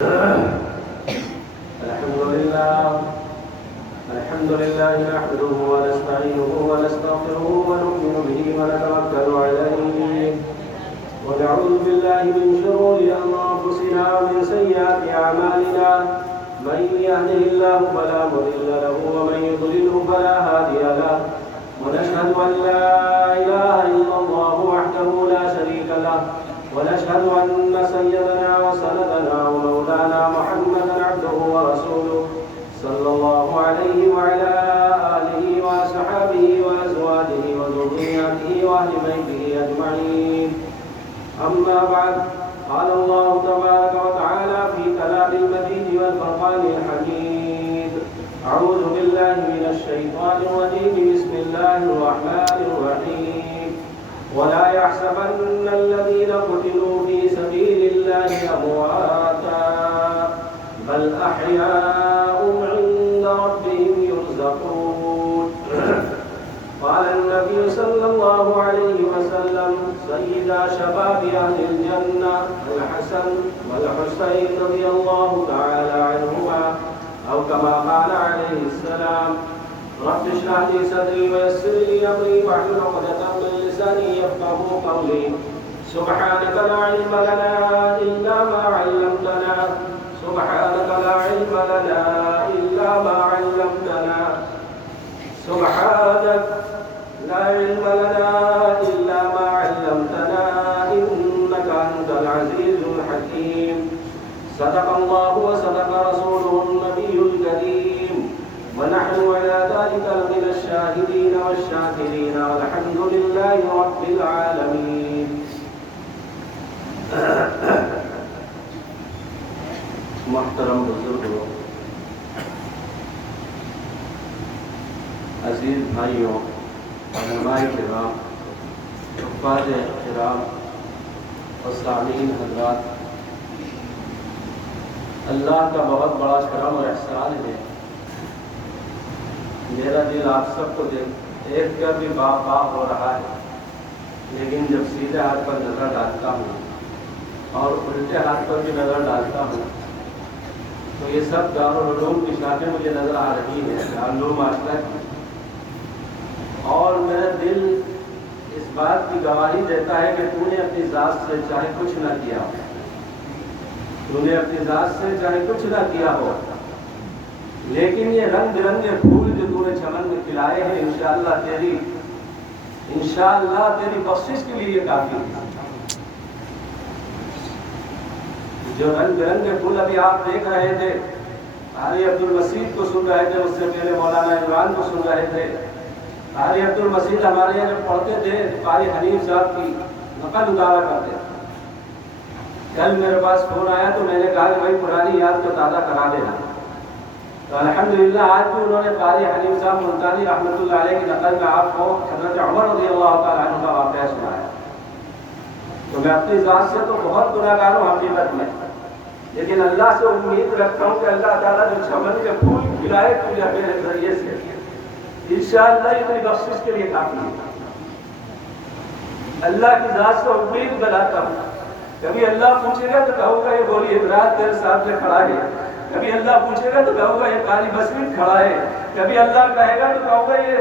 الحمد لله نحمده ونستعينه ونستغفره ونؤمن به ونتوكل عليه ونعوذ بالله من شرور أنفسنا ومن سيئات أعمالنا من يهده الله فلا مضل له ومن يضلله فلا هادي له ونشهد أن لا إله إلا الله وحده لا شريك له ونشهد أن سيدنا وسندنا ومولانا محمدا عبده ورسوله صلى الله عليه وعلى آله وصحبه وأزواجه وذرياته وأهل بيته أجمعين. أما بعد، قال الله تبارك وتعالى في كلام المجيد والفرقان الحميد: أعوذ بالله من الشيطان الرجيم، بسم الله الرحمن الرحيم. ولا يحسبن الذين قتلوا في سبيل الله أمواتا بل أحياء عند ربهم يرزقون. قال النبي صلى الله عليه وسلم: سيدا شباب أهل الجنة الحسن والحسين رضي الله تعالى عنهما، أو كما قال عليه السلام: رب اشرح لي صدري ويسر لي أمري واحلل عقدة من لساني يفقهوا قولي. سبحانك لا علم لنا إلا ما علمتنا، سبحانك لا علم لنا إلا ما علمتنا، سبحانك لا علم لنا إلا ما علمتنا، إنك أنت العزيز الحكيم. صدق الله وصدق رسوله النبي الكريم، ونحن على ذلك من الشاهدين والشاكرين، والحمد لله رب العالمين. محترم بزرگوں، عزیز بھائیوں، علماء کرام، حفاظ کرام اور سامعین حضرات، اللہ کا بہت بڑا کرم اور احسان ہے. میرا دل آپ سب کو دیکھ کر بھی باغ ہو رہا ہے، لیکن جب سیدھے ہاتھ پر نظر ڈالتا ہوں اور الٹے ہاتھ پر بھی نظر ڈالتا ہوں تو یہ سب دارالعلوم کی شاخیں مجھے نظر آ رہی ہیں، دارالعلوم آسلک. اور میرا دل اس بات کی گواہی دیتا ہے کہ تو نے اپنی ذات سے چاہے کچھ نہ کیا ہو، تو نے اپنی ذات سے چاہے کچھ نہ کیا ہو، لیکن یہ رنگ برنگے پھول جو تو نے چمن میں کھلائے ہیں، انشاءاللہ تیری بخشش کے لیے یہ کافی ہے. جو رنگ برنگے پھول ابھی آپ دیکھ رہے تھے، قاری عبدالمسیح کو سن رہے تھے، اس سے پہلے مولانا عمران کو سن رہے تھے. قاری عبدالمسیح ہمارے یہاں جب پڑھتے تھے قاری حنیف صاحب کی نقل اتارا کرتے. کل میرے پاس فون آیا تو میں نے کہا کہ بھائی پرانی یاد کو تازہ کرا دینا. تو الحمدللہ آج بھی انہوں نے قاری حنیف صاحب ملتانی رحمۃ اللہ علیہ کی نقل میں آپ کو حضرت عمر رضی اللہ تعالیٰ عنہ کا واقعہ سنایا. تو میں اپنی ذات سے تو بہت گناہگار ہوں حقیقت میں، لیکن اللہ سے امید رکھتا ہوں کہ اللہ تعالیٰ جو چمن کے پھول کھلائے تجھے میرے ذریعے سے، انشاءاللہ یہ میری بخشش کے لیے کافی ہے. اللہ کی ذات سے امید بناتا ہوں. کبھی اللہ پوچھے گا تو کہوں گا یہ گولی ابراہیم تیرے سامنے کھڑا ہے، کبھی اللہ پوچھے گا تو کہوں گا یہ قاری بصیر کھڑا ہے، کبھی اللہ کہے گا تو کہوں گا یہ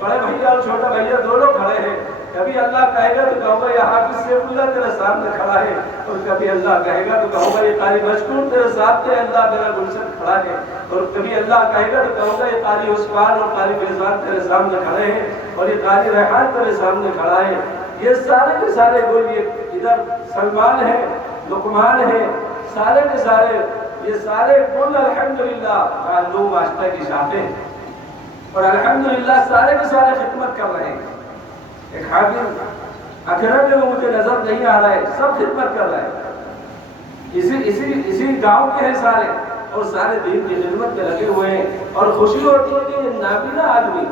بڑے بھیا اور چھوٹا بھیا دونوں کھڑے ہیں، کبھی اللہ کہے گا تو کہوں گا یہ حافظ سیف اللہ تیرے سامنے کھڑا ہے، اور کبھی اللہ کہے گا تو کہوں گا یہ قاری مشکور تیرے سامنے اللہ میرا گلشن کھڑا ہے، اور کبھی اللہ کہے گا تو کہوں گا یہ قاری عثمان اور قاری فیضان تیرے سامنے کھڑے ہیں، اور یہ قاری ریحان تیرے سامنے کھڑا ہے. یہ سارے کے سارے گول، یہ ادھر سلمان ہے، لقمان ہے، سارے کے سارے یہ سارے کل الحمدللہ معلوم واسطہ کی شاخیں، اور الحمدللہ سارے کے سارے خدمت کر رہے ہیں. ایک حافظ اخرت میں مجھے نظر نہیں آ رہا ہے، سب خدمت کر رہے ہیں. اسی گاؤں کے ہیں سارے، اور سارے دین کی خدمت میں لگے ہوئے ہیں. اور خوشی ہوتی ہے کہ یہ نابینا آدمی،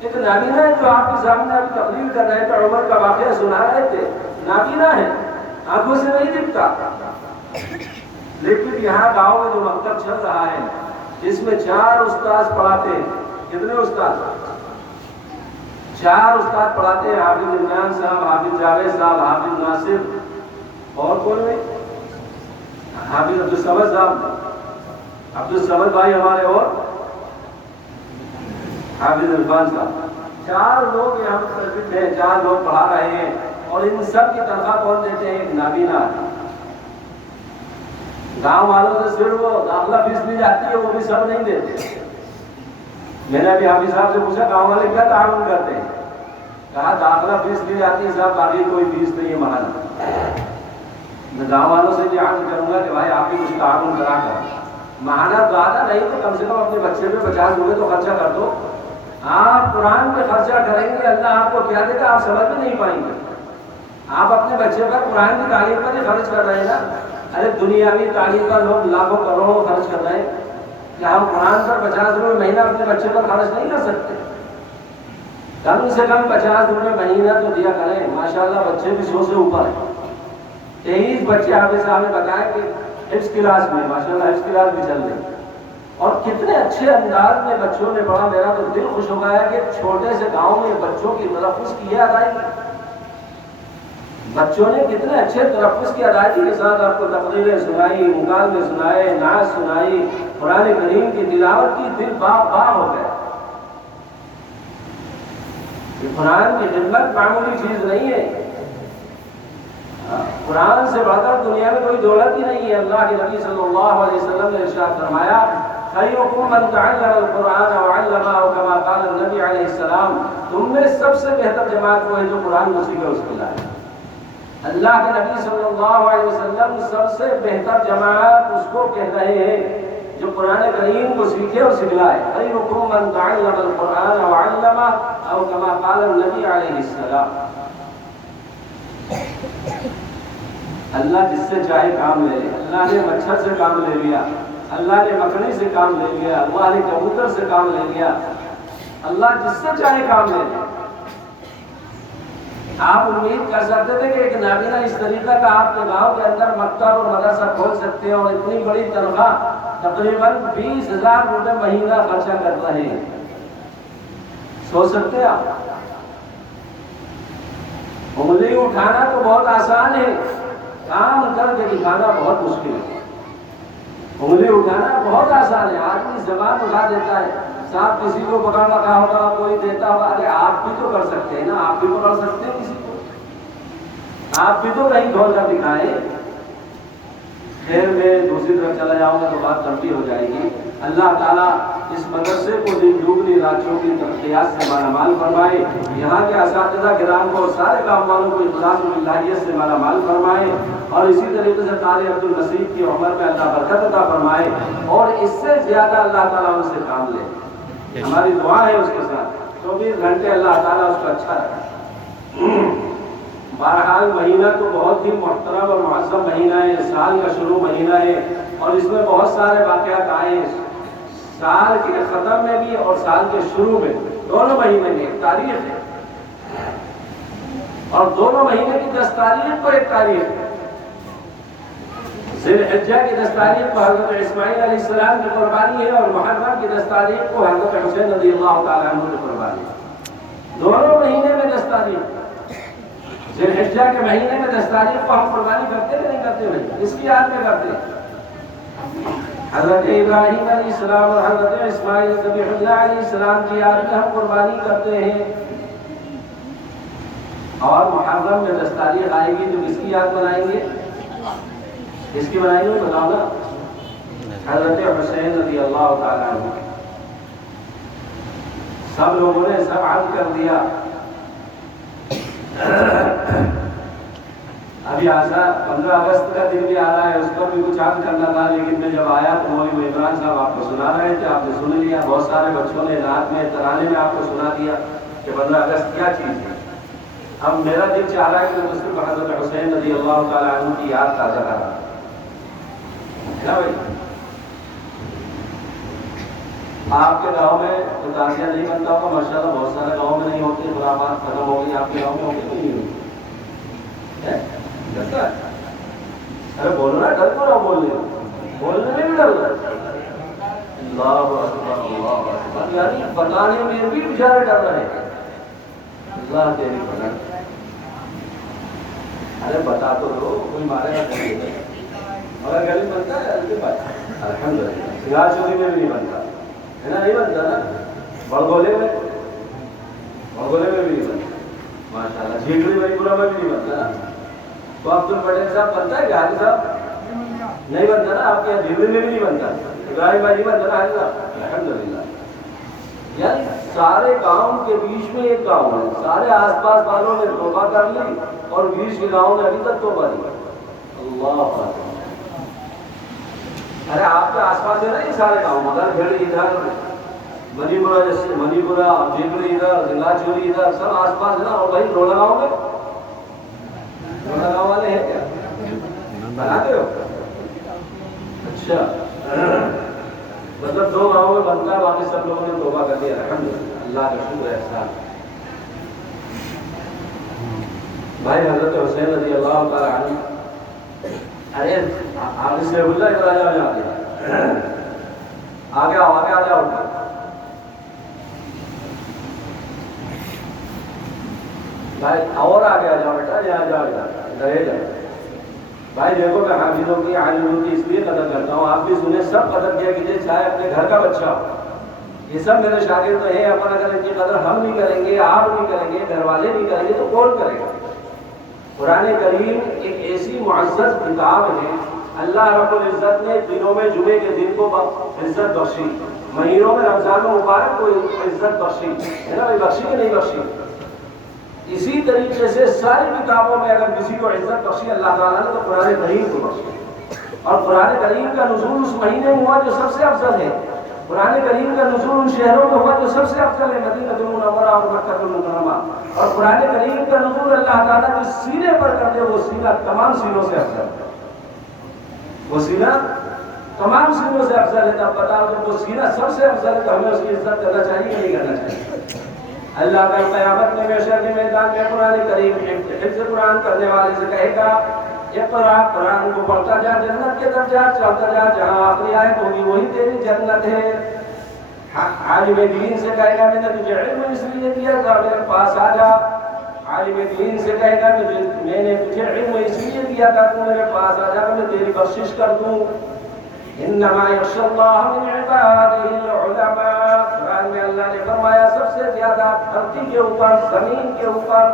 ایک نابینا ہے جو آپ کے سامنے ابھی تقریر کر رہے تھے، عمر کا واقعہ سنا رہے تھے. نابینا ہے، آنکھوں سے نہیں دکھتا، لیکن یہاں گاؤں میں جو مکتب چل رہا ہے جس میں 4 استاذ پڑھاتے ہیں. کتنے استاذ؟ 4 استاد پڑھاتے ہیں، حافظ عمران صاحب، حافظ جاوید صاحب، حافظ ناصر، اور کون ہے؟ حافظ عبدالصمد صاحب، عبدالصمد بھائی ہمارے، اور حافظ عرفان صاحب، 4 لوگ یہاں پر ہیں، 4 لوگ پڑھا رہے ہیں، اور ان سب کی تنخواہ کون دیتے ہیں؟ ایک نابینا۔ گاؤں والوں سے صرف وہ داخلہ فیس لی جاتی ہے، وہ بھی سب نہیں دیتے۔ میں نے ابھی حافظ صاحب سے پوچھا گاؤں والے کیا تعاون کرتے ہیں؟ کہا داخلہ فیس لی جاتی ہے صاحب، باقی کوئی فیس نہیں ہے ماہانہ۔ میں گاؤں والوں سے یہ عرض کروں گا کہ بھائی آپ بھی کچھ تعاون کرا کر، ماہانہ زیادہ نہیں تو کم سے کم اپنے بچے پہ 50 روپے تو خرچہ کر دو۔ آپ قرآن پہ خرچہ کریں گے، اللہ آپ کو کیا دے گا آپ سمجھ بھی نہیں پائیں گے۔ آپ اپنے بچے پر قرآن کی تعلیم پر ہی خرچ کر رہے ہیں نا۔ ارے دنیاوی تعلیم پر لوگ لاکھوں کروڑوں خرچ کر رہے ہیں، کیا ہم قرآن پر 50 روپے مہینہ اپنے بچے پر خرچ نہیں کر سکتے؟ کم سے کم 50 روپے مہینہ تو دیا کریں۔ ماشاءاللہ بچے بھی 100 سے اوپر ہیں۔ 23 بچے حافظ صاحب نے بتایا کہ حفظ کلاس میں، ماشاءاللہ حفظ کلاس بھی چل رہی، اور کتنے اچھے انداز میں بچوں نے پڑھا۔ میرا تو دل خوش ہو گیا کہ چھوٹے سے گاؤں میں بچوں کی تلفظ کی ہے ادائیگی، بچوں نے کتنے اچھے تلفظ کی ادائیگی کے ساتھ آپ کو تقریریں سنائی، مکالمے سنائے، نعت سنائی، قرآن کریم کی تلاوت کی، دل باغ باغ ہو گیا۔ یہ قرآن کی خدمت معمولی چیز نہیں ہے۔ قرآن سے بڑھ کر دنیا میں کوئی دولت ہی نہیں ہے۔ اللہ کے نبی صلی اللہ علیہ وسلم نے ارشاد فرمایا خیرکم من تعلم القرآن وعلمہ، کما قال النبی علیہ السلام، تم میں سب سے بہتر جماعت وہ ہے جو قرآن کو سیکھے اس کو لائے۔ اللہ کے نبی صلی اللہ علیہ وسلم سب سے بہتر جماعت اس کو کہہ رہے ہیں جو قرآن کریم کو سیکھے اور سکھلائے۔ خیرکم من تعلم القرآن وعلمہ، او کما قال النبی علیہ السلام۔ اللہ جس سے چاہے کام لے لے۔ اللہ نے مچھر سے کام لے لیا، اللہ نے مکڑی سے کام لے لیا، اللہ نے کبوتر سے کام لے لیا، اللہ جس سے چاہے کام لے لے۔ آپ امید کر سکتے تھے کہ ایک نابینا اس طریقہ کا آپ کے گاؤں کے اندر مکتب اور مدرسہ کھول سکتے ہیں اور اتنی بڑی تنخواہ تقریباً 20,000 روپے مہینہ خرچہ کر رہے ہیں؟ سوچ سکتے ہیں آپ؟ انگلی اٹھانا تو بہت آسان ہے، کام کر کے دکھانا بہت مشکل ہے۔ انگلی اٹھانا بہت آسان ہے، آدمی زبان اٹھا دیتا ہے، صاحب کسی کو پکڑ رکھا ہوگا کوئی دیتا ہوگا، ارے آپ بھی تو کر سکتے ہیں نا، آپ بھی پکڑ سکتے ہیں کسی کو، آپ بھی تو کہیں کھول کر دکھائیں۔ خیر میں دوسری طرف چلا جاؤں گا تو بات لمبی ہو جائے گی۔ اللہ تعالیٰ اس مدرسے کو دن دگنی رات چوگنی ترقیات سے مالا مال فرمائے، یہاں کے اساتذہ کرام کو اور سارے کام والوں کو اخلاص و باللہیت سے مالا مال فرمائے، اور اسی طریقے سے قاری عبدالمسیح کی عمر میں اللہ برکت عطا فرمائے، اور اس سے زیادہ اللہ تعالیٰ ان سے کام لے۔ ہماری دعا ہے اس کے ساتھ 24 گھنٹے اللہ تعالیٰ اس کو اچھا رکھے۔ بہرحال مہینہ تو بہت ہی محترم اور معظم مہینہ ہے، سال کا شروع مہینہ ہے، اور اس میں بہت سارے واقعات آئے ہیں، سال کے ختم میں بھی اور سال کے شروع میں، دونوں مہینے میں ایک تاریخ ہے، اور دونوں مہینے کی 10 تاریخ کو ایک تاریخ ہے۔ ذی الحجہ کی 10 تاریخ کو حضرت اسماعیل علیہ السلام کی قربانی ہے، اور محرم کی 10 تاریخ کو حضرت حسین رضی اللہ تعالیٰ عنہ کی قربانی ہے۔ دونوں مہینے میں 10 تاریخ، ذی الحجہ کے مہینے میں 10 تاریخ کو ہم قربانی کرتے کہ نہیں کرتے بھائی؟ اس کی یاد میں کرتے ہیں۔ حضرت ابراہیم علیہ السلام اور حضرت اسماعیل ذبیح اللہ علیہ السلام کی یاد میں ہم قربانی کرتے ہیں، اور محرم میں 10 تاریخ آئے گی تو کس کی یاد منائیں گے؟ کس کی منائیں گے بتاؤ نا؟ حضرت حسین رضی اللہ تعالیٰ عنہ۔ سب لوگوں نے سب عرض کر دیا۔ ابھی آسا 15 اگست کا دن بھی آ رہا ہے، اس پر بھی کچھ عرض کرنا تھا، لیکن میں جب آیا تو مولوی عمران صاحب آپ کو سنا رہے تھے، آپ نے سن لیا، بہت سارے بچوں نے رات میں ترانے میں آپ کو سنا دیا کہ 15 اگست کیا چیز ہے۔ اب میرا دل چاہ رہا ہے کہ میں صرف حضرت حسین رضی اللہ تعالیٰ عنہ کی یاد تازہ کر رہا ہے نا بھائی؟ آپ کے گاؤں میں تو تازیہ نہیں بنتا ہوگا، ماشاءاللہ بہت سارے گاؤں میں نہیں ہوتے، خرافات ختم ہو گئی، آپ کے گاؤں میں ہوگی تو نہیں ہوگی؟ ارے بولو نا، ڈر کیوں رہا بولنے میں بھی ڈر رہا ہے۔ اللہ اکبر اللہ اکبر، یعنی بتانے میں بھی بیچارے ڈر رہے ہیں۔ اللہ تیری مدد، ارے بتا تو دو، کوئی مارے گا نہیں۔ مگر گھر میں بنتا ہے الگ بات الحمدللہ. سنگار چوری میں بھی نہیں بنتا ہے نا, نہیں بنتا نا. بڑگولے میں بھی نہیں بنتا ماشاء اللہ. جھیگڑی بڑی پورا میں بھی نہیں بنتا نا. تو عبد الپٹیل صاحب بنتا ہے کہ حاجی صاحب نہیں بنتا نا. آپ کے یہاں جھیگڑی میں بھی نہیں بنتا. ابراہیم بھائی نہیں بنتا نا حاجی صاحب الحمدللہ. یعنی سارے گاؤں کے بیچ میں ایک گاؤں ہے, سارے آس پاس والوں نے توبہ کر لی اور بیچ کے گاؤں نے ابھی تک توبہ نہیں. اللہ اکبر. ارے آپ کے آس پاس ہے نا یہ سارے گاؤں, مگر بھیڑ ادھر, منی پورہ جیسے منی پورہ, جھیگڑی ادھر, زنگا چوری ادھر, سب آس پاس ہے نا. اور بھائی روڑا گاؤں میں روڑا گاؤں والے ہیں کیا بناتے ہو؟ اچھا مطلب 2 گاؤں میں بنتا ہے, باقی سب لوگوں نے توبہ کر دیا الحمدللہ. اللہ کا شکر ہے احسان. بھائی حضرت حسین رضی اللہ تعالی عنہ, ارے آپ اس سے بلا ادھر آ جاؤ, آگے آ جاؤ. بھائی اور آگے آ جاؤ بیٹا, یہاں جاؤ ادھر جاؤ. بھائی دیکھو میں حافظوں کی عالموں کی اس لیے قدر کرتا ہوں, آپ بھی سنیں, سب قدر کیا کیجیے, چاہے اپنے گھر کا بچہ ہو. یہ سب میرے شاگرد ہیں. اپن اگر ان کی قدر ہم نہیں کریں گے, آپ نہیں کریں گے, گھر والے نہیں کریں گے, تو کون کرے گا؟ قرآن کریم ایک ایسی معزز کتاب ہے. اللہ رب العزت نے دنوں میں جمعے کے دن کو عزت بخشی, مہینوں میں رمضان مبارک کو عزت بخشی ہے نا. بخشی کہ نہیں بخشی؟ اسی طریقے سے ساری کتابوں میں اگر کسی کو عزت بخشی اللہ تعالیٰ نے, تو قرآن کریم کو بخشی. اور قرآن کریم کا نزول اس مہینے میں ہوا جو سب سے افضل ہے. قرآن کریم کا نزول ان شہروں میں ہوا جو سب سے افضل ہے, مدینہ المنورہ اور مکہ المکرمہ. اور قرآن کریم کا نزول اللہ تعالیٰ کے سینے پر کر دے, وہ سینہ تمام سینوں سے افضل ہے. وہ سینہ تمام سینوں سے افضل ہے. تب بتاؤ جب وہ سینہ سب سے افضل ہے تو ہمیں اس کی عزت کرنا چاہیے کہ نہیں کرنا چاہیے؟ اللہ کا قیامت میں محشر کے میدان میں قرآن کریم حفظ قرآن کرنے والے سے کہے گا, اقرا, قرآن کو پڑھتا جا, جنت کے درجات چڑھتا جا, جہاں آخری آیت ہوگی وہی تیری جنت ہے. عالم دین سے کہے گا, میں نے تجھے علم اس لیے دیا تھا میرے پاس آ جا. عالم دین سے کہے گا, میں نے تجھے علم اس لیے دیا تھا تو میرے پاس آ جا, میں تیری بخشش کر دوں. انما یخشی اللہ من عبادہ العلماء. قرآن میں اللہ نے فرمایا سب سے زیادہ دھرتی کے اوپر, زمین کے اوپر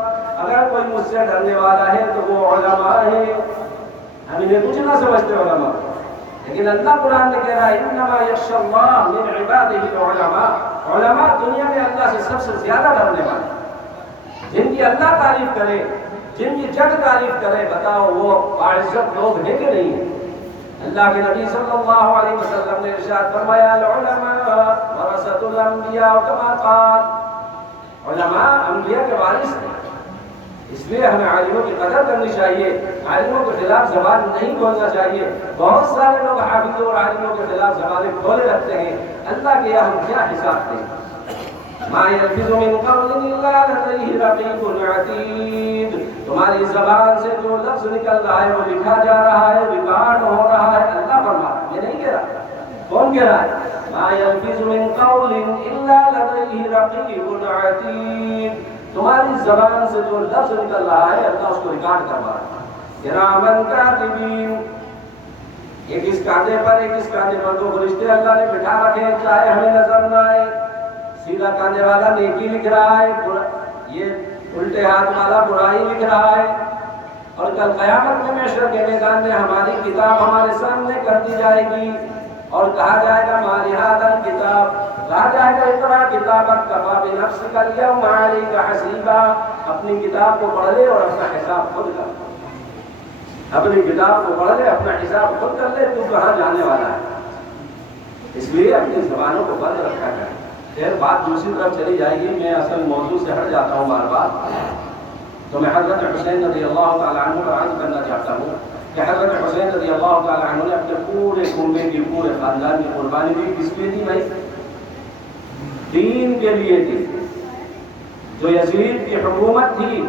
اگر کوئی مجھ سے ڈرنے والا ہے تو وہ علماء ہے. ہم انہیں کچھ نہ سمجھتے علماء, لیکن اللہ قرآن نے کہہ رہا ہے انما یخشی اللہ من عبادہ العلماء. علماء دنیا میں اللہ سے سب سے زیادہ ڈرنے والے, جن کی اللہ تعریف کرے, جن کی جگ تعریف کرے. بتاؤ وہ باعزت لوگ ہیں کہ نہیں ہیں؟ اللہ کے نبی صلی اللہ علیہ وسلم نے ارشاد فرمایا العلماء ورثۃ الانبیاء کما قال. علماء انبیاء کے وارث ہیں, اس لیے ہمیں عالموں کی قدر کرنی چاہیے, عالموں کے خلاف زبان نہیں کھولنا چاہیے. بہت سارے لوگ حافظوں اور عالموں کے خلاف زبانیں کھولے رکھتے ہیں. اللہ کے یہاں ہم کیا حساب دیں؟ ما یلفظ من قول الا لدیہ رقیب عتید. تمہاری زبان سے جو لفظ نکل رہا ہے وہ لکھا جا رہا ہے, ریکارڈ ہو رہا ہے. اللہ فرما رہا ہے, یہ نہیں کہہ رہا. کون کہہ رہا ہے؟ ما یلفظ من قول الا لدیہ رقیب عتید. تمہاری زبان سے جو لفظ نکل رہا ہے اللہ اس کو ریکارڈ کروا رہا ہے. کرامن کاتبین, ایک اس کاندھے پر ایک اس کاندھے پر دو فرشتے اللہ نے بٹھا رکھے ہیں, چاہے ہمیں نظر نہ آئے. سیدھا کاندھے والا نیکی لکھ رہا ہے, یہ الٹے ہاتھ والا برائی لکھ رہا ہے. اور کل قیامت میں محشر کے میدان میں ہماری کتاب ہمارے سامنے کر دی جائے گی اور کہا جائے گا ما لہذا الکتاب, کہا جائے گا اقرا کتابک کفی بنفسک اليوم علیک حسیبا. اپنی کتاب کو پڑھ لے اور اپنا حساب خود کر. اپنی کتاب کو پڑھ لے, اپنا حساب خود کر لے, تو کہاں جانے والا ہے. اس لیے اپنی زبانوں کو بند رکھا جائے. خیر بات دوسری طرف چلی جائے گی, میں اصل موضوع سے ہٹ جاتا ہوں بار بار. تو میں حضرت حسین رضی اللہ تعالیٰ عنہ کا عرض کرنا چاہتا ہوں کہ حضرت حسین رضی اللہ تعالیٰ عنہ نے اپنے پورے کنبے کی, پورے خاندان کی قربانی دی. کس لیے دی بھائی؟ دین کے لیے دی. جو یزید کی حکومت تھی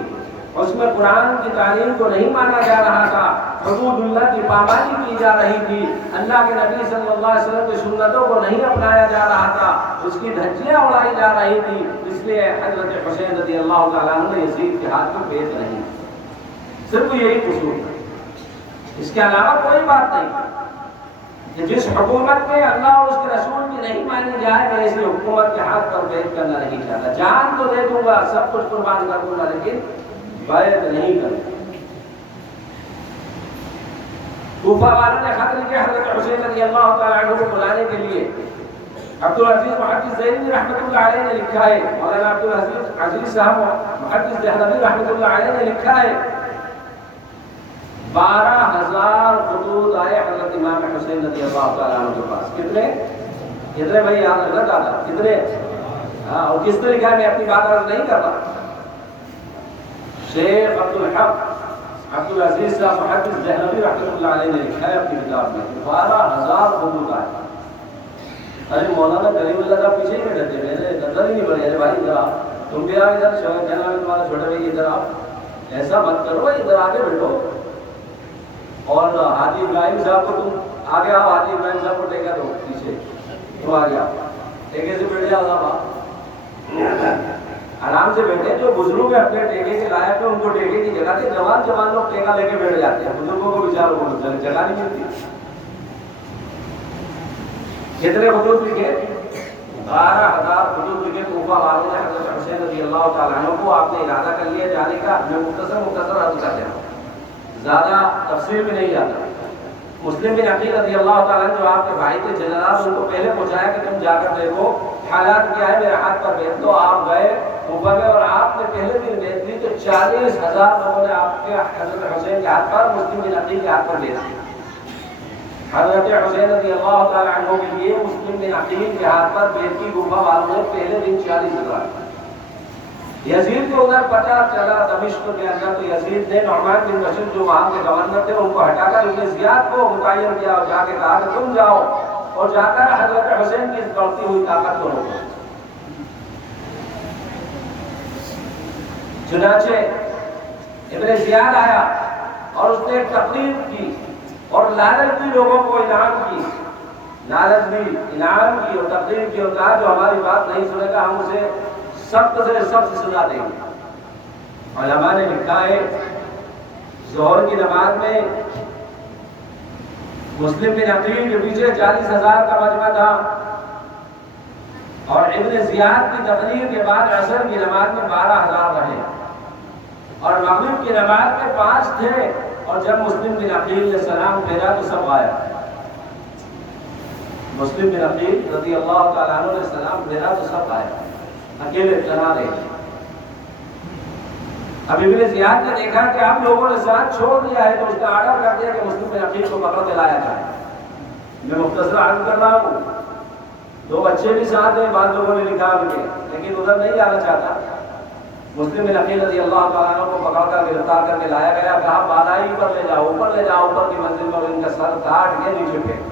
اس میں قرآن کی تعلیم کو نہیں مانا جا رہا تھا, حدود اللہ کی پامالی کی جا رہی تھی, اللہ کے نبی صلی اللہ علیہ وسلم کی سنتوں کو نہیں اپنایا جا رہا تھا, اس کی دھجیاں اڑائی جا رہی تھی. اس لیے حضرت حسین رضی اللہ تعالیٰ عنہ نے یزید کے ہاتھ میں پیش نہیں. صرف یہی قصور ہے. اس کے علاوہ کوئی بات نہیں کہ جس حکومت میں اللہ اور اس کے رسول کی نہیں مانی جائے میں اسی حکومت کے ہاتھ پر بیعت کرنا نہیں چاہتا. جان تو دے دوں گا، سب کچھ قربان کر دوں گا، لیکن بیعت نہیں کروں. کوفہ والوں نے خط لکھے حضرت حسین رضی اللہ تعالیٰ عنہ کو بلانے کے لیے. عبدالعزیز محدث دہلوی رحمۃ اللہ علیہ نے لکھا ہے، مولانا عبدالعزیز صاحب محدث دہلوی رحمۃ اللہ علیہ نے لکھا ہے 12,000 خطوط آئے حضرت امام حسین رضی اللہ تعالیٰ عنہ کے پاس. کتنے بھائی یاد رکھنا چاہتا کتنے؟ ہاں، اور کس طریقے میں اپنی بات عرض نہیں کرتا. شیخ عبدالحق عبدالعزیز صاحب محدث دہلوی رحمۃ اللہ علیہ نے لکھا ہے اپنی کتاب میں 12,000 خطوط آئے. ارے مولانا کریم اللہ صاحب پیچھے ہی بیٹھے تھے، میرے نظر ہی نہیں پڑے. ارے بھائی ادھر تم بھی آؤ، ادھر تمہارے چھوٹے بھائی ادھر آؤ، ایسا مت کرو، ادھر آگے بیٹھو. اور حاجی ابراہیم صاحب کو تم آگے آؤ، حاجی ابراہیم صاحب کو ٹیکا دو پیچھے، تم آگے آؤ، ٹیکے سے بیٹھ جاؤ صاحب، آرام سے بیٹھے. جو بزرگ اپنے ٹیکے کے لائق ہیں ان کو ٹیکے کی جگہ دے. جوان لوگ ٹیکا لے کے بیٹھ جاتے ہیں، بزرگوں کو بیچاروں کو جگہ نہیں ملتی. کتنے خطوط لکھے؟ 12,000 خطوط لکھے کوفہ والوں نے حضرت حسین رضی اللہ تعالیٰ عنہ کو. آپ نے ارادہ کر لیا جانے کا. میں مختصر عرض کر دیا، زیادہ تفصیل میں نہیں جاتا. مسلم بن عقیل رضی اللہ تعالیٰ عنہ جو آپ کے بھائی تھے جنرال، ان کو پہلے پہنچایا کہ تم جا کر دیکھو حالات کیا ہے، میرے ہاتھ پر بیعت دو. آپ گئے کوفہ میں اور آپ نے پہلے دن بیعت دی تو 40,000 لوگوں نے آپ کے حضرت حسین کے ہاتھ پر، مسلم بن عقیل کے ہاتھ پر بیعت دی. حضرت حسین رضی اللہ تعالیٰ عنہ کے لیے مسلم بن عقیل کے ہاتھ پر بیعت کی کوفہ والوں نے پہلے دن 40,000. یزید کو ادھر پتہ چلا دمشق کے اندر، تو یزید نے نعمان بن بشیر جو وہاں کے گورنر تھے ان کو ہٹا کر ابن زیاد کو متعین کیا اور جا کے کہا کہ تم جاؤ اور جا کر حضرت حسین کی بڑھتی ہوئی طاقت کو روکو. چنانچہ ابن زیاد آیا اور اس نے ایک تقریر کی اور لعنت بھی لوگوں کو انعام کی، لعنت بھی انعام کی اور تقریر کی اور کہا جو ہماری بات نہیں سنے گا ہم اسے سخت سے سخت سزا دیں گے. علماء نے لکھا ہے ظہر کی نماز میں مسلم بن عقیل کے پیچھے 40,000 کا مجمع تھا اور ابن زیاد کی تقریر کے بعد عصر کی نماز میں 12,000 رہے اور مغرب کی نماز میں 5 تھے. اور جب مسلم بن عقیل نے سلام پھیرا تو سب آیا. مسلم بن عقیل رضی اللہ تعالیٰ عنہ نے سلام پھیرا تو سب آیا، اکیلے چلا رہے. اب ابن زیاد نے دیکھا کہ اب لوگوں نے ساتھ چھوڑ دیا ہے تو اس نے آرڈر کر دیا کہ مسلم بن عقیل کو پکڑ کے لایا جائے. میں مختصر عرض کر رہا ہوں، 2 بچے بھی ساتھ ہیں، بعض لوگوں نے لکھا ان کے، لیکن ادھر نہیں جانا چاہتا. مسلم بن عقیل رضی اللہ تعالیٰ عنہ کو پکڑ کر گرفتار کر کے لایا گیا. کہا بالائی پر لے جاؤ، اوپر لے جاؤ، اوپر کی منزل پر ان کا سر کاٹ کے نیچے پھینک.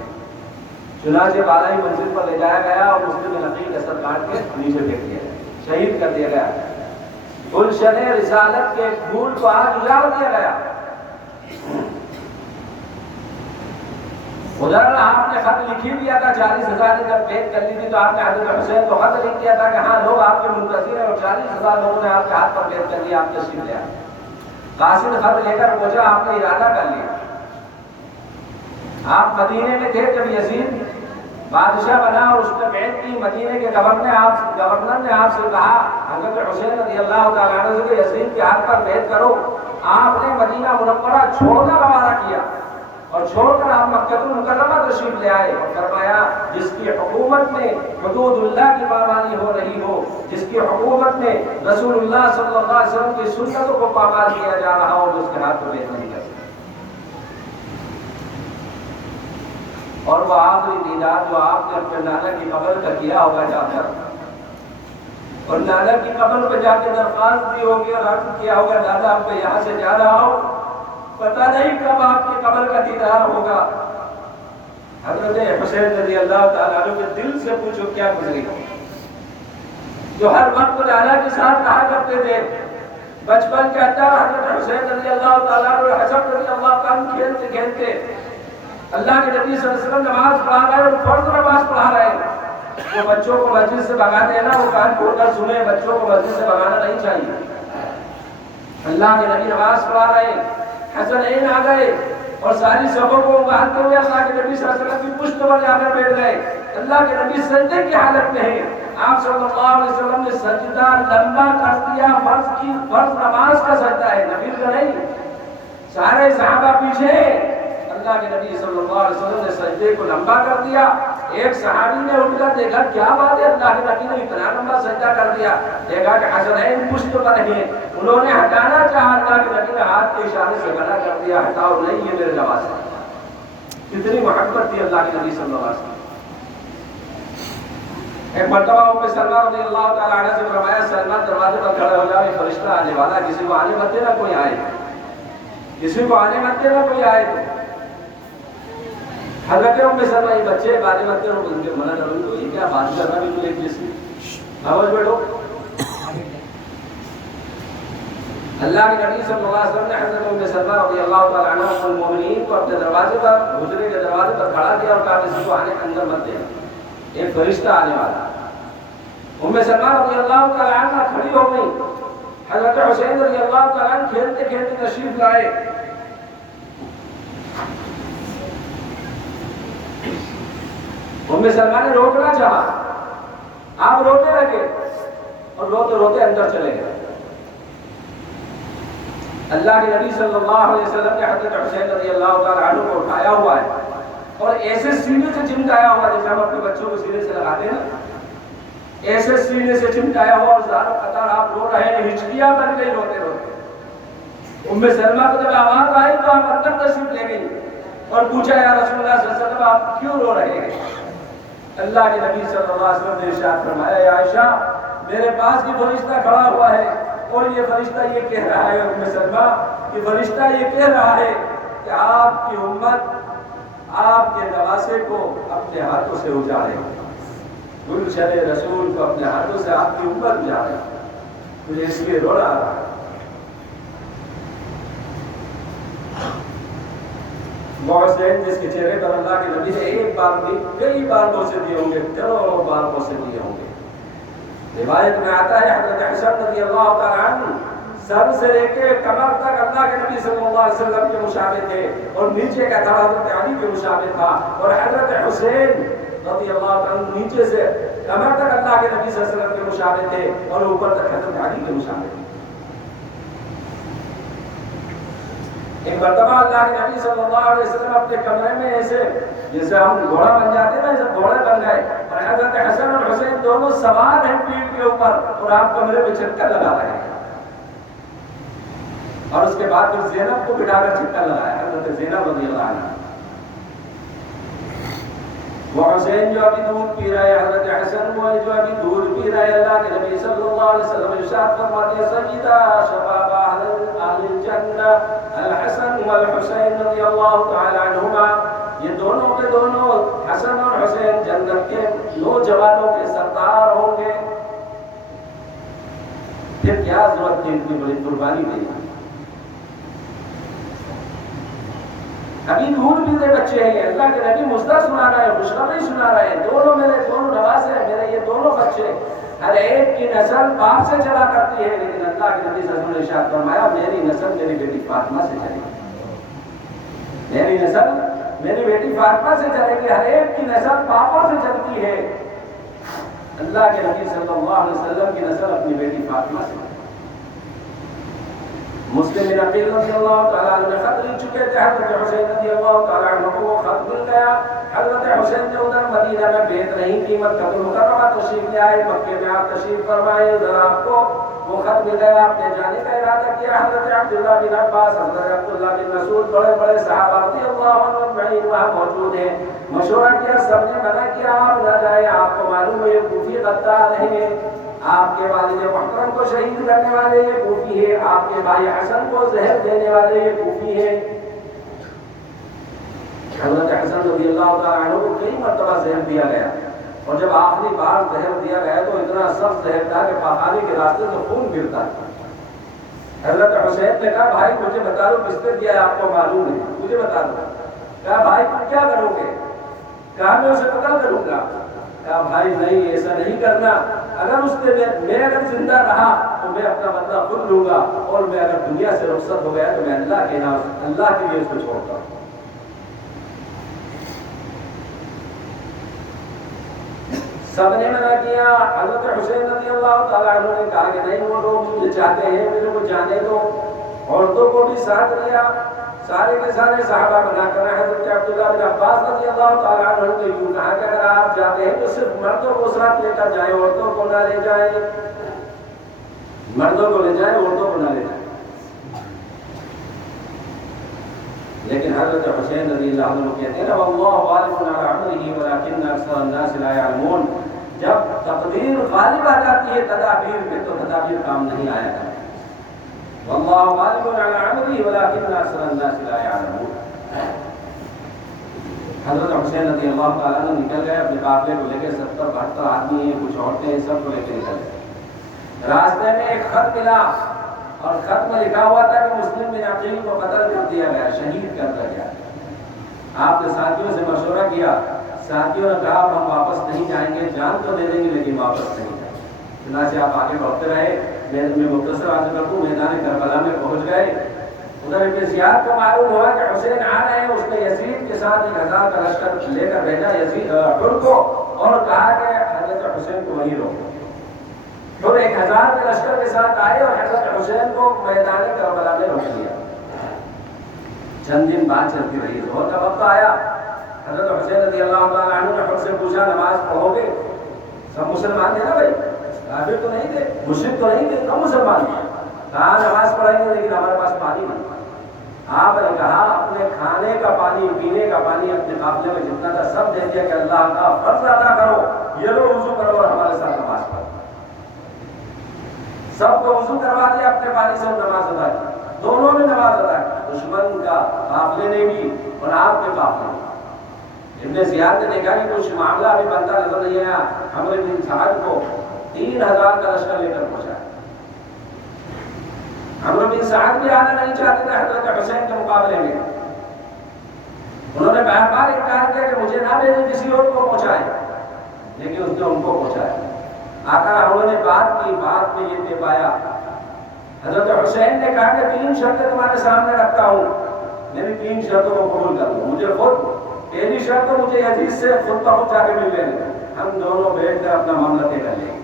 چنانچہ بالائی منزل پر لے جایا گیا اور مسلم بن عقیل کا سر کاٹ کے نیچے پھینک دیا گیا، شہید کر دیا گیا. گلشن رسالت کے پھول کو آج اجاڑ دیا گیا. ادھر آپ نے خط لکھی دیا تھا 40,000 نے جب پیش کر لی تھی تو آپ نے حضرت حسین کو خط لکھ دیا تھا کہ ہاں لوگ آپ کے منتظر ہیں اور 40,000 لوگوں نے آپ کے ہاتھ پر بیعت کر لیا، آپ تشریف لے آئے. قاصد خط لے کر پہنچا، آپ نے ارادہ کر لیا. آپ مدینے میں تھے جب یزید بادشاہ بنا اور اس نے بیعت کی. مدینے کے گورنر نے آپ سے کہا حضرت حسین رضی اللہ تعالیٰ عنہ سے یزید کے ہاتھ پر بیعت کرو. آپ نے مدینہ منورہ چھوڑنا روانہ کیا اور چھوڑ کر آپ مکہ المکرمہ تشریف لے آئے اور فرمایا جس کی حکومت میں حدود اللہ کی پامالی ہو رہی ہو، جس کی حکومت میں رسول اللہ صلی اللہ علیہ وسلم کی سنتوں کو پامال کیا جا رہا ہو، اس کے ہاتھ کو بیعت نہیں کر سکتے. اور وہ آخری دیدار جو آپ نے اپنے نانا کی قبر کا کیا ہوگا جا کر، اور نانا کی قبر پہ جا کے درخواست دی ہوگی اور عرض کیا ہوگا دادا آپ کو یہاں سے جا رہا ہو، پتہ نہیں کب آپ کی قبر کا دیدار ہوگا. حضرت حسین رضی اللہ تعالیٰ عنہ کے دل سے پوچھو کیا گزری ہو، جو ہر وقت نانا کے ساتھ کہا کرتے تھے بچپن کے اندر حضرت حسین رضی اللہ تعالیٰ عنہ اور حسن رضی اللہ تعالیٰ عنہ کھیلتے کھیلتے اللہ کے نبی صلی اللہ علیہ وسلم نماز پڑھا رہے اور فرض نماز پڑھا رہے. وہ بچوں کو مسجد سے بھگاتے ہیں نا، وہ کان کھول کر سنیں، بچوں کو مسجد سے بھگانا نہیں چاہیے. اللہ کے نبی نماز پڑھا رہے، حسنین آ گئے اور ساری صفوں کو ابالتے ہوئے اللہ کے نبی صلی اللہ علیہ وسلم کی پشت پر جا کر بیٹھ گئے. اللہ کے نبی سجدے کی حالت میں ہیں. آپ صلی اللہ علیہ وسلم نے سجدہ لمبا کر دیا. فرض نماز کا سجدہ ہے، نفل کا نہیں. سارے صحابہ پیچھے. اللہ کے نبی صلی اللہ علیہ وسلم نے سجدے کو لمبا کر دیا. ایک صحابی نے اٹھ کر دیکھا کیا بات ہے، اللہ کے نبی نے اتنا لمبا سجدہ کر دیا. دیکھا کہ حسنین پشت پر ہیں. انہوں نے ہٹانا چاہا، اللہ کے نبی نے ہاتھ کے اشارے سے منع کر دیا، ہٹاؤ نہیں، یہ میرے لباس ہے. کتنی محبت تھی اللہ کے نبی صلی اللہ علیہ وسلم. ایک مرتبہ ام سلمہ رضی اللہ تعالی عنہ سے فرمایا سلمہ دروازے پر کھڑا ہو جاؤ، فرشتہ آنے والا، کسی کو آنے مت دینا کوئی آئے، کسی کو آنے مت دینا کوئی آئے. تو حضرت ام سلمہ یہ بچے باتیں مت کرو، ان کے منع کرو، تو یہ کیا بات کرنا بھی تو ایک جس کی آواز بیٹھو. اللہ کے نبی صلی اللہ علیہ وسلم نے حضرت ام سلمہ رضی اللہ تعالی عنہ ام المؤمنین کو اپنے دروازے پر، حجرے کے دروازے پر کھڑا کیا اور کہا کسی کو آنے اندر مت دینا، ایک فرشتہ آنے والا. ام سلمہ رضی اللہ تعالی عنہ کھڑی ہو گئی. حضرت حسین رضی اللہ تعالی عنہ کھیلتے کھیلتے تشریف لائے. ام سلمہ نے روکنا چاہا، آپ روتے لگے اور روتے روتے اندر چلے گئے. اللہ کے نبی صلی اللہ علیہ وسلم نے حضرت حسین رضی اللہ تعالی عنہ کو اٹھایا ہوا ہے اور ایسے سینے سے چمٹایا ہوا جیسے ہم اپنے بچوں کو سینے سے لگاتے ہیں نا، ایسے سینے سے چمٹایا ہوا اور زار قطار آپ رو رہے ہیں، ہچکیاں بن گئی روتے روتے. ام سلمہ کو جب آواز آئی تو آپ اندر تشریف لے گئی اور پوچھا یا رسول اللہ صلی اللہ علیہ وسلم آپ کیوں رو رہے ہیں؟ اللہ کے نبی صلی اللہ علیہ وسلم نے ارشاد فرمایا یا عائشہ میرے پاس یہ فرشتہ کھڑا ہوا ہے اور یہ فرشتہ یہ کہہ رہا ہے، ام سلمہ یہ فرشتہ یہ کہہ رہا ہے کہ آپ کی امت آپ کے نواسے کو اپنے ہاتھوں سے اجاڑے، گلشن رسول کو اپنے ہاتھوں سے آپ کی امت اجاڑے. مجھے اس لیے رونا آ رہا ہے. حسین جس کے چہرے پر اللہ کے نبی نے ایک بار بھی کئی بار بوسے دیے ہوں گے، چلو بار بوسے دیے ہوں گے. روایت میں آتا ہے حضرت حسن رضی اللہ تعالی عنہ سر سے لے کے کمر تک اللہ کے نبی صلی اللہ علیہ وسلم کے مشابہ تھے اور نیچے کا تھا حضرت علی کے مشابہ تھا، اور حضرت حسین رضی اللہ عنہ نیچے سے کمر تک اللہ کے نبی صلی اللہ علیہ وسلم کے مشابہ تھے اور اوپر تک حضرت علی کے مشابہ تھے. ایک مرتبہ اللہ کے نبی صلی اللہ علیہ وسلم اپنے کمرے میں ایسے جیسے ہم گھوڑا بن جاتے ہیں نا، ایسے گھوڑے بن گئے اور حضرت حسن اور حسین دونوں سوار ہیں پیٹھ کے اوپر اور آپ کمرے میں چکر لگا رہے ہیں. اور اس کے بعد پھر زینب کو بٹھا کر چکر لگایا، حضرت زینب رضی اللہ عنہ. وہ حسین جو ابھی دودھ پی رہا ہے، حضرت حسن وہ جو ابھی دودھ پی رہا ہے. اللہ کے نبی صلی اللہ علیہ وسلم ارشاد فرماتے ہیں سجدہ شباب اہل الجنہ الحسن والحسین رضی اللہ تعالی عنہما. یہ دونوں کے دونوں حسن اور حسین جنت کے نوجوانوں کے سردار ہوں گے. پھر کیا ضرورت تھی اتنی بڑی قربانی دی؟ ابھی دودھ پیتے بچے ہیں، اللہ کے نبی مژدہ سنا رہا ہے، خوشخبری سنا رہے ہیں. دونوں میرے دونوں نواسے ہیں، میرے یہ دونوں بچے، ہر ایک کی نسل باپ سے چلا کرتی ہے، لیکن اللہ کے نبی صلی اللہ علیہ وسلم نے ارشاد فرمایا میری نسل میری بیٹی فاطمہ سے چلے گی، میری نسل میری بیٹی فاطمہ سے چلے گی. ہر ایک کی نسل پاپا سے چلتی ہے. اللہ کے نبی صلی اللہ علیہ وسلم کی نسل اپنی بیٹی فاطمہ سے. مسلم بن عقیل رضی اللہ تعالیٰ عنہ نے خط لکھ چکے تھے، حضرت حسین رضی اللہ تعالیٰ عنہ کو وہ خط مل گیا. حضرت حسین نے ادھر مدینہ میں بیت نہیں کی، مکہ المکرمہ تشریف لے آئے، مکے میں آپ تشریف فرمائے. ادھر آپ کو وہ خط مل گیا، آپ نے جانے کا ارادہ کیا. حضرت عبداللہ بن عباس، حضرت عبداللہ بن مسعود، بڑے بڑے صحابہ رضی اللہ عنہ اجمعین وہاں موجود ہیں. مشورہ کیا، سب نے منع کیا آپ نہ جائیں. آپ کو معلوم ہے یہ کوفی غدار ہیں، آپ کے والد محترم کو شہید کرنے والے یہ کوفی ہے، آپ کے بھائی حسن کو زہر دینے والے یہ کوفی ہے. حضرت حسن رضی اللہ تعالیٰ عنہ کو کئی مرتبہ زہر دیا گیا اور جب آخری بار زہر دیا گیا تو اتنا سخت زہر تھا کہ پخانے کے راستے سے خون گرتا تھا. حضرت حسین نے کہا بھائی مجھے بتا دو کس نے دیا ہے، آپ کو معلوم ہے، مجھے بتا دو. کہا بھائی تم کیا کرو گے؟ کہا میں اسے قتل کروں گا. کہا بھائی نہیں ایسا نہیں کرنا، اگر اس نے میں اگر زندہ رہا تو میں اپنا بدلہ خود لوں گا، اور میں اگر دنیا سے رخصت ہو گیا تو میں اللہ کے لیے اس کو چھوڑتا ہوں. سب نے منع کیا. حضرت حسین رضی اللہ تعالیٰ عنہ نے کہا کہ نہیں وہ لوگ مجھے چاہتے ہیں میرے کو جانے دو. عورتوں کو بھی ساتھ لیا, سارے کے سارے صحابہ منع کر رہے ہیں. حضرت عبداللہ بن عباس رضی اللہ تعالیٰ عنہ نے یوں کہا کہ اگر آپ جاتے ہیں تو صرف مردوں کو ساتھ لے کر جائیں, عورتوں کو نہ لے جائیں. مردوں کو لے جائیں, عورتوں کو نہ لے جائیں. لیکن حضرت حسین رضی اللہ عنہ کہتے ہیں واللہ غالب علی امرہ ولکن اکثر الناس لا يعلمون. جب تقدیر غالب آ جاتی ہے تدابیر پہ تو تدابیر کام نہیں آیا کرتی. واللہ غالب علی امرہ ولکن اکثر الناس لا يعلمون. حضرت حسین رضی اللہ تعالیٰ عنہ نکل گئے اپنے قافلے کو لے کے. 70-72 آدمی ہیں, کچھ عورتیں ہیں, سب کو لے کے نکل گئے. راستے میں ایک خط ملا اور خط میں لکھا ہوا تھا کہ مسلم بن عقیل کو قتل کر دیا گیا, شہید کر دیا گیا. آپ نے ساتھیوں سے مشورہ کیا. ساتھیوں نے کہا ہم واپس نہیں جائیں گے, جان تو دے دیں گے لیکن واپس نہیں جائیں گے. چنانچہ آپ آگے بڑھتے رہے. میں مختصر عرض کر دوں, میدان کربلا میں پہنچ گئے. ادھر ابن زیاد کو معلوم ہوا کہ حسین آ رہے ہیں. اس نے یزید کے ساتھ 1000 کا لشکر لے کر بھیجا یزید حر کو اور کہا کہ حضرت حسین کو وہیں روکو. پھر 1000 کے لشکر کے ساتھ آئے اور حضرت حسین کو میدان کربلا میں روک دیا. چند دن بعد چلتی رہی. ظہر کا وقت آیا. حضرت حسین رضی اللہ تعالیٰ عنہ نے خود سے پوچھا نماز پڑھو گے؟ سب مسلمان تھے نا بھائی, کافر تو نہیں تھے, مشرک تو نہیں تھے, سب مسلمان تھے. کہا نماز پڑھیں گے لیکن ہمارے پاس پانی نہیں. آپ نے کہا اپنے کھانے کا پانی, پینے کا پانی اپنے قافلے میں جتنا تھا سب دے دیا کہ اللہ کا فرض ادا کرو, یہ لو وضو کرو اور ہمارے ساتھ نماز پڑھو. سب کو وضو کروا دیا, اپنے پانی سے نماز ادا کی. دونوں نے نماز ادا کی, دشمن کا قافلے نے بھی اور آپ کے قافلے نے. ابن زیاد نے دیکھا کہ کچھ معاملہ ابھی بنتا نظر نہیں آیا. عمرو بن سعد کو 3000 کا لشکر لے کر پہنچا. عمرو بن سعد بھی آنا نہیں چاہتے تھے حضرت حسین کے مقابلے میں. انہوں نے بار بار انکار کیا کہ مجھے نہ بھیجیں, کسی اور کو پہنچائے, لیکن اس نے ان کو پہنچایا. آقا انہوں نے بات کی, بات میں یہ دے پایا. حضرت حسین نے کہا کہ 3 شرطیں تمہارے سامنے رکھتا ہوں, میری 3 شرطوں کو قبول کر لو. مجھے خود پہلی شرط تو مجھے یزید سے خود بخود جا کے مل لینے, ہم دونوں بیٹھ کر اپنا معاملہ طے کر لیں گے.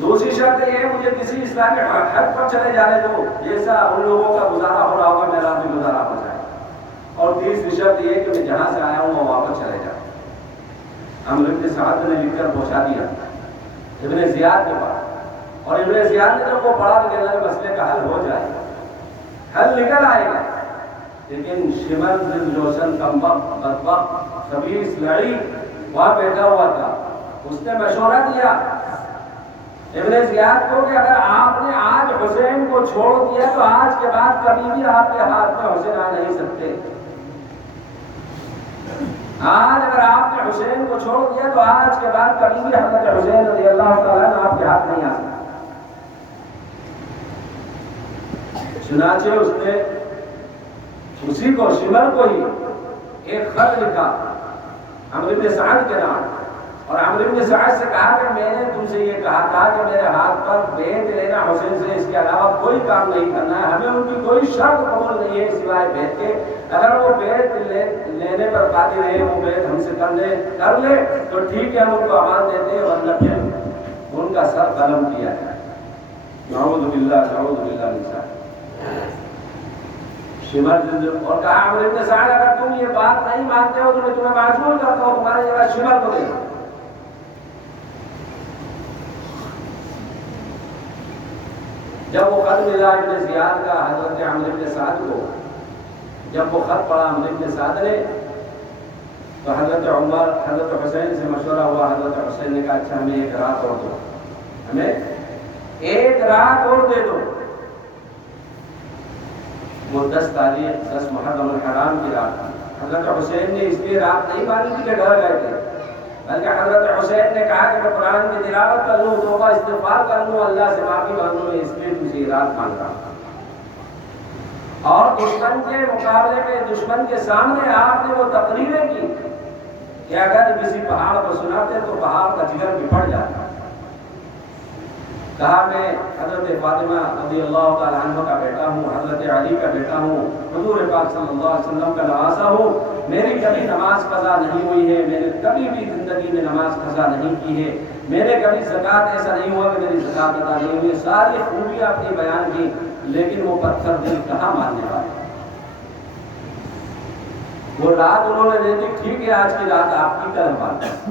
دوسری شرط یہ ہے مجھے کسی اسلامی حد پر چلے جانے دو, جیسا ان لوگوں کا گزارا ہو رہا ہوگا میرا بھی گزارا ہو جائے. اور تیسری شرط یہ ہے کہ میں جہاں سے آیا ہوں وہ واپس چلے جاؤں. عمرو بن سعد نے لکھ کر پہنچا دیا ابن زیاد کے پاس. اور ابن زیاد نے جب وہ پڑھا تو کہنا کہ مسئلے کا حل ہو جائے گا, حل نکل آئے گا. لیکن شمر بن جوشن کمبخت بدبخت خبیث لڑی وہاں بیٹھا ہوا تھا. اس نے مشورہ دیا ابن زیاد کو کہ اگر آپ نے آج حسین کو چھوڑ دیا تو آج کے بعد کبھی بھی آپ کے ہاتھ میں حسین آ نہیں سکتے. آج اگر آپ نے حسین کو چھوڑ دیا تو آج کے بعد کبھی بھی حضرت حسین رضی اللہ تعالیٰ عنہ آپ کے ہاتھ نہیں آ سکتے. چنانچہ اس نے اسی کو شمر کو ہی ایک خط لکھا عمرو بن سعد کے نام, اور عمرو بن سعد سے کہا کہ میں نے تم سے یہ کہا تھا کہ میرے ہاتھ پر بیعت لینا حسین سے, اس کے علاوہ کوئی کام نہیں کرنا ہے. ہمیں ان کی کوئی شرط قبول نہیں ہے سوائے بیعت کے. اگر وہ بیعت لینے پر قادر ہے, وہ بیعت ہم سے کر لے تو ٹھیک ہے, ہم ان کو امان دیتے ہیں, ورنہ پھر ان کا سر قلم کیا جائے. نعوذ باللہ نعوذ باللہ من ذلک. اور کہا عمرو بن سعد اگر تم یہ بات نہیں مانتے ہو تو میں تمہیں مجبور کرتا ہوں تمہاری جگہ شمر کو دے. جب وہ خط ملا ابن زیاد کا حضرت عمرو بن سعد کو, جب وہ خط پڑھا عمرو بن سعد نے تو حضرت حسین سے مشورہ ہوا. حضرت حسین نے کہا اچھا ہمیں 1 رات اور دو, ہمیں 1 رات اور دے دو. وہ 10 محرم الحرام کی رات تھی. حضرت حسین نے اس لیے رات نہیں مانی تھی کہ ڈر گئے تھے, بلکہ حضرت حسین نے کہا کہ میں قرآن کی تلاوت کر لوں, توبہ استغفار کر لوں, اللہ سے معافی مانگ لوں, اس لیے تجھے یہ رات مانگ رہا ہوں. اور دشمن کے مقابلے میں, دشمن کے سامنے آپ نے وہ تقریریں کی کہ اگر کسی پہاڑ کو سناتے تو پہاڑ کا جگر بپھٹ جاتا. کہا میں حضرت فاطمہ رضی اللہ تعالیٰ عنہ کا بیٹا ہوں, حضرت علی کا بیٹا ہوں, حضور پاک صلی اللہ علیہ وسلم کا نواسا ہوں, میری کبھی نماز قضا نہیں ہوئی ہے، میں نے کبھی بھی زندگی میں نماز قضا نہیں کی ہے، میں نے کبھی زکوٰۃ ایسا نہیں ہوا کہ میری زکوٰۃ ادا نہیں ہوئی، ساری خوبیاں اپنی بیان کی، لیکن وہ پتھر دل کہاں ماننے والے۔ وہ رات انہوں نے دے دی، ٹھیک ہے آج کی رات آپ کی طرف بات۔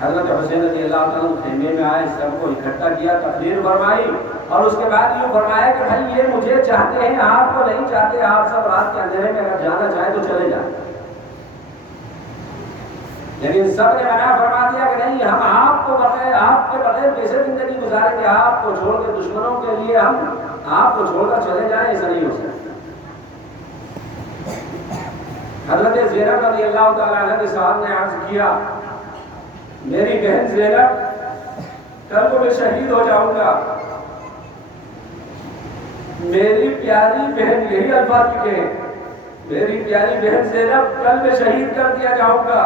حضرت حسین رضی اللہ عنہ خیمے میں آئے، سب کو اکٹھا کیا، تقریر فرمائی، اور اس کے بعد یوں فرمایا کہ بھائی یہ مجھے چاہتے ہیں، آپ کو نہیں چاہتے، آپ سب رات کے اندھیرے میں اگر جانا چاہیں تو چلے جائیں۔ لیکن سب نے منع فرما دیا کہ نہیں، ہم آپ کو بغیر، آپ کے بغیر کیسے زندگی گزاریں گے، آپ کو چھوڑ کے دشمنوں کے لیے ہم آپ کو چھوڑ کر چلے جائیں، ایسا نہیں ہو سکتا۔ حضرت زینب رضی اللہ تعالیٰ عنہ کے صاحب نے عرض کیا، میری بہن زینب کل کو میں شہید ہو جاؤں گا۔ میری پیاری بہن، یہی الفاظ لکھے ہیں، میری پیاری بہن زینب کل میں شہید کر دیا جاؤں گا،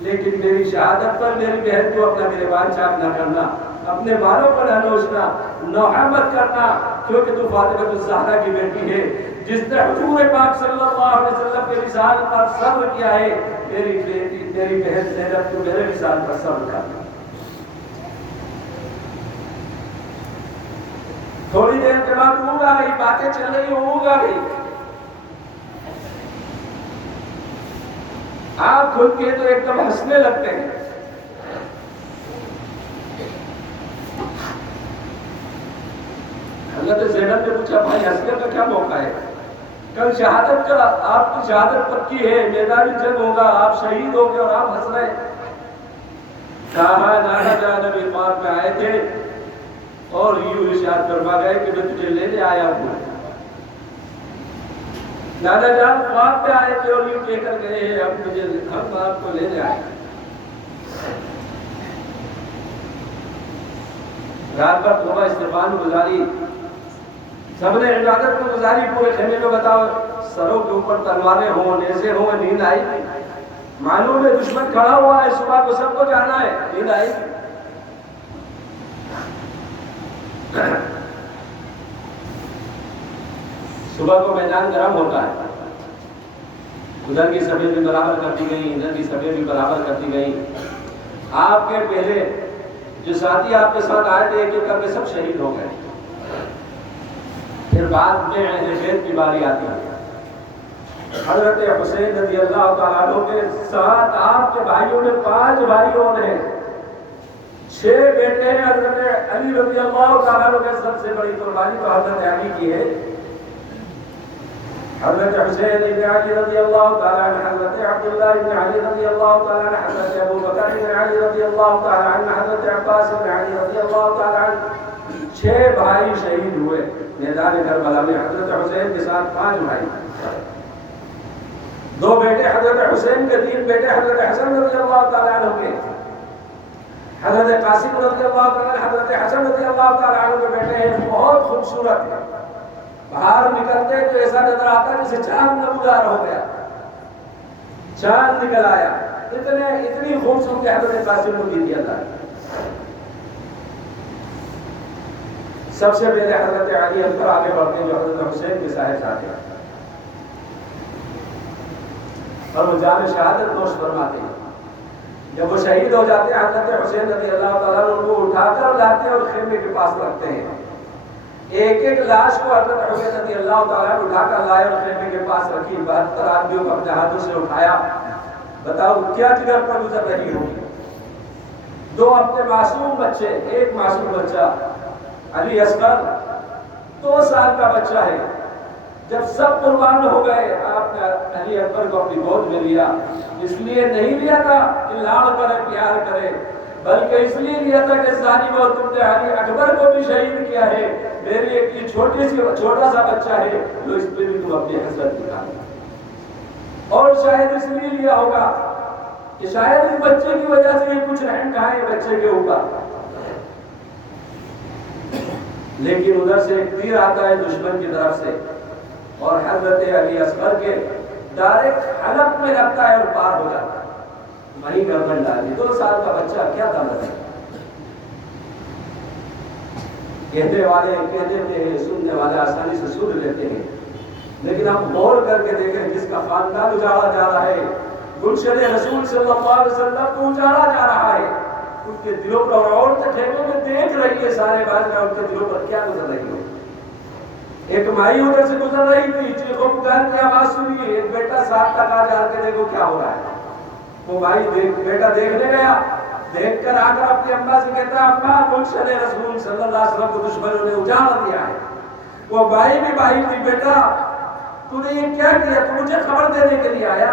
لیکن میری شہادت پر میری بہن کو اپنا گریبان چاک نہ کرنا، اپنے بالوں پر نہ نوچنا، نوحمد کرنا، کیونکہ تو فاطمہ الزہرا کی بیٹی ہے جس نے حضور پاک صلی اللہ علیہ وسلم کے وصال پر صبر کیا ہے، میری بیٹی، میری بہن زینب کو میرے وصال پر صبر کرنا۔ تھوڑی دیر کے بعد اونگ آ گئی، باتیں چل رہی، اونگ آ گئی، آپ کھل کے تو ایک دم ہنسنے لگتے ہیں۔ حضرت زینب نے پوچھا، بھائی ہنسنے کا کیا موقع ہے؟ کل شہادت کا، آپ کی شہادت پکی ہے، میدان جنگ ہوگا، آپ شہید ہو گے اور آپ ہنس رہے ہیں۔ کہا نانا جان ابھی خواب میں آئے تھے اور یوں ارشاد فرما گئے کہ میں تجھے لینے آیا ہوں۔ نانا جان خواب میں آئے تھے اور یوں کہہ کر گئے ہیں، ہم آپ کو لینے آئے۔ رات بھر توبہ استغفار گزاری، سب نے عبادت کو گزاری، پورے خیمے میں بتاؤ، سروں کے اوپر تلواریں ہوں، نیزے ہوں، نیند آئی تھی، معلوم ہے دشمن کھڑا ہوا ہے، صبح کو سب کو جانا ہے، نیند آئی تھی۔ صبح کو میدان گرم ہوتا ہے، ادھر کی صفیں بھی برابر کر دی گئی، ادھر کی صفیں بھی برابر کر دی گئی۔ آپ کے پہلے جو ساتھی آپ کے ساتھ آئے تھے ایک ایک کر کے سب شہید ہو گئے۔ پھر بعد میں اہل بیت کی باری آتی ہے۔ حضرت حسین رضی اللہ تعالیٰ عنہ کے ساتھ آپ کے بھائیوں میں 5 بھائی اور ہیں، 6 بیٹے ہیں۔ حضرت علی رضی اللہ تعالیٰ عنہ کے سب سے بڑی قربانی تو حضرت علی کی ہے۔ حضرت حسین ابن علی رضی اللہ تعالیٰ عنہ، حضرت عبداللہ ابن علی رضی اللہ تعالیٰ عنہ، حضرت ابو بکر ابن علی رضی اللہ تعالیٰ عنہ، حضرت عباس ابن علی رضی اللہ تعالیٰ عنہ، 6 بھائی شہید ہوئے میدان کربلا میں۔ حضرت حسین کے ساتھ 5 بھائی، 2 بیٹے حضرت حسین کے، 3 بیٹے حضرت حسن رضی اللہ تعالیٰ عنہ کے، حضرت قاسم رضی اللہ تعالیٰ عنہ، حضرت حسن رضی اللہ تعالیٰ عنہ کے بیٹے ہیں، بہت خوبصورت ہیں، باہر نکلتے تو ایسا نظر آتا جسے چاند نمودار ہو گیا، چاند نکل آیا، اتنی خوبصورتی حضرت قاسم کو دی اللہ۔ سب سے پہلے حضرت علی اکبر آگے بڑھتے ہیں جو حضرت حسین کے سائے چاہتے ہیں، اور وہ جان شہادت نوش فرماتے ہیں۔ جب وہ شہید ہو جاتے ہیں حضرت حسین رضی اللہ تعالیٰ عنہ کو اٹھا کر لاتے ہیں اور خیمے کے پاس رکھتے ہیں۔ ایک ایک لاش کو حضرت حسین رضی اللہ تعالیٰ عنہ اٹھا کر لائے اور خیمے کے پاس رکھی، 72 آدمیوں کو اپنے ہاتھوں سے اٹھایا۔ بتاؤ کیا جگر پر گزر رہی ہوگی۔ 2 اپنے معصوم بچے، ایک معصوم بچہ علی اصغر 2 سال کا بچہ ہے، جب سب قربان ہو گئے آپ نے علی اکبر کو اپنی گود میں لیا۔ اس لیے نہیں لیا تھا کہ لاڑ کرے، پیار کرے، بلکہ اس لیے لیا تھا کہ ظالم اور تم نے علی اکبر کو بھی شہید کیا ہے، میری ایک یہ چھوٹا سا بچہ ہے، جو اس پہ بھی تم اپنی حسرت دکھانا۔ اور شاید اس لیے لیا ہوگا کہ شاید اس بچے کی وجہ سے یہ کچھ رحم کھائے بچے کے اوپر، لیکن ادھر سے ایک تیر آتا ہے دشمن کی طرف سے اور حضرت علی اصغر کے ڈائریکٹ حلق میں لگتا ہے اور پار ہو جاتا ہے، وہیں گردن ڈالی۔ 2 سال کا بچہ کیا دم ہے، کہنے والے کہہ دیتے ہیں، سننے والے آسانی سے سن لیتے ہیں، لیکن ہم غور کر کے دیکھیں جس کا خاندان اجاڑا جا رہا ہے، گلشن رسول صلی اللہ علیہ وسلم کو اجاڑا جا رہا ہے، ان کے دلوں پر، اور عورتیں ٹھیکوں میں دیکھ رہی ہے سارے بات میں ان کے دلوں پر کیا گزر رہی ہے۔ ایک مائی ادھر سے گزر رہی تھی، چیخوں پکار کی آواز سنی، ایک بیٹا ساتھ تک آ جا کے دیکھو کیا ہو رہا ہے۔ وہ مائی بیٹا دیکھنے گیا، دیکھ کر آ کر اپنی اماں سے کہتا ہے اماں گلشن رسول صلی اللہ علیہ وسلم کو دشمنوں نے اجاڑ دیا ہے۔ وہ بھائی بھی بھائی تھی، بیٹا تو نے یہ کیا کیا؟ تو مجھے خبر دینے کے لیے آیا؟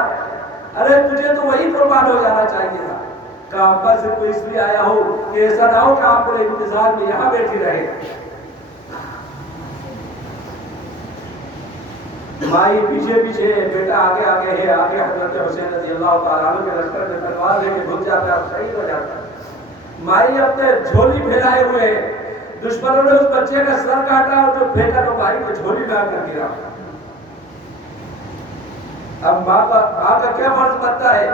ارے تجھے تو وہی قربان ہو جانا چاہیے تھا۔ کہا ابا سے کوئی اس لیے آیا ہو کہ ایسا نہ ہو کہ آپ پورے انتظار میں یہاں بیٹھی رہے۔ مائی پیچھے پیچھے، بیٹا آگے آگے ہے، آگے حضرت حسین رضی اللہ تعالیٰ عنہ کے لشکر میں تلوار لے کے گھس جاتا ہے، شہید ہو جاتا ہے۔ مائی اپنے جھولی پھیلائے ہوئے، دشمنوں نے اس بچے کا سر کاٹا اور جو پھینکا تو بھائی کو جھولی میں آ کر گرا۔ اب ماں کا کیا فرض بنتا ہے؟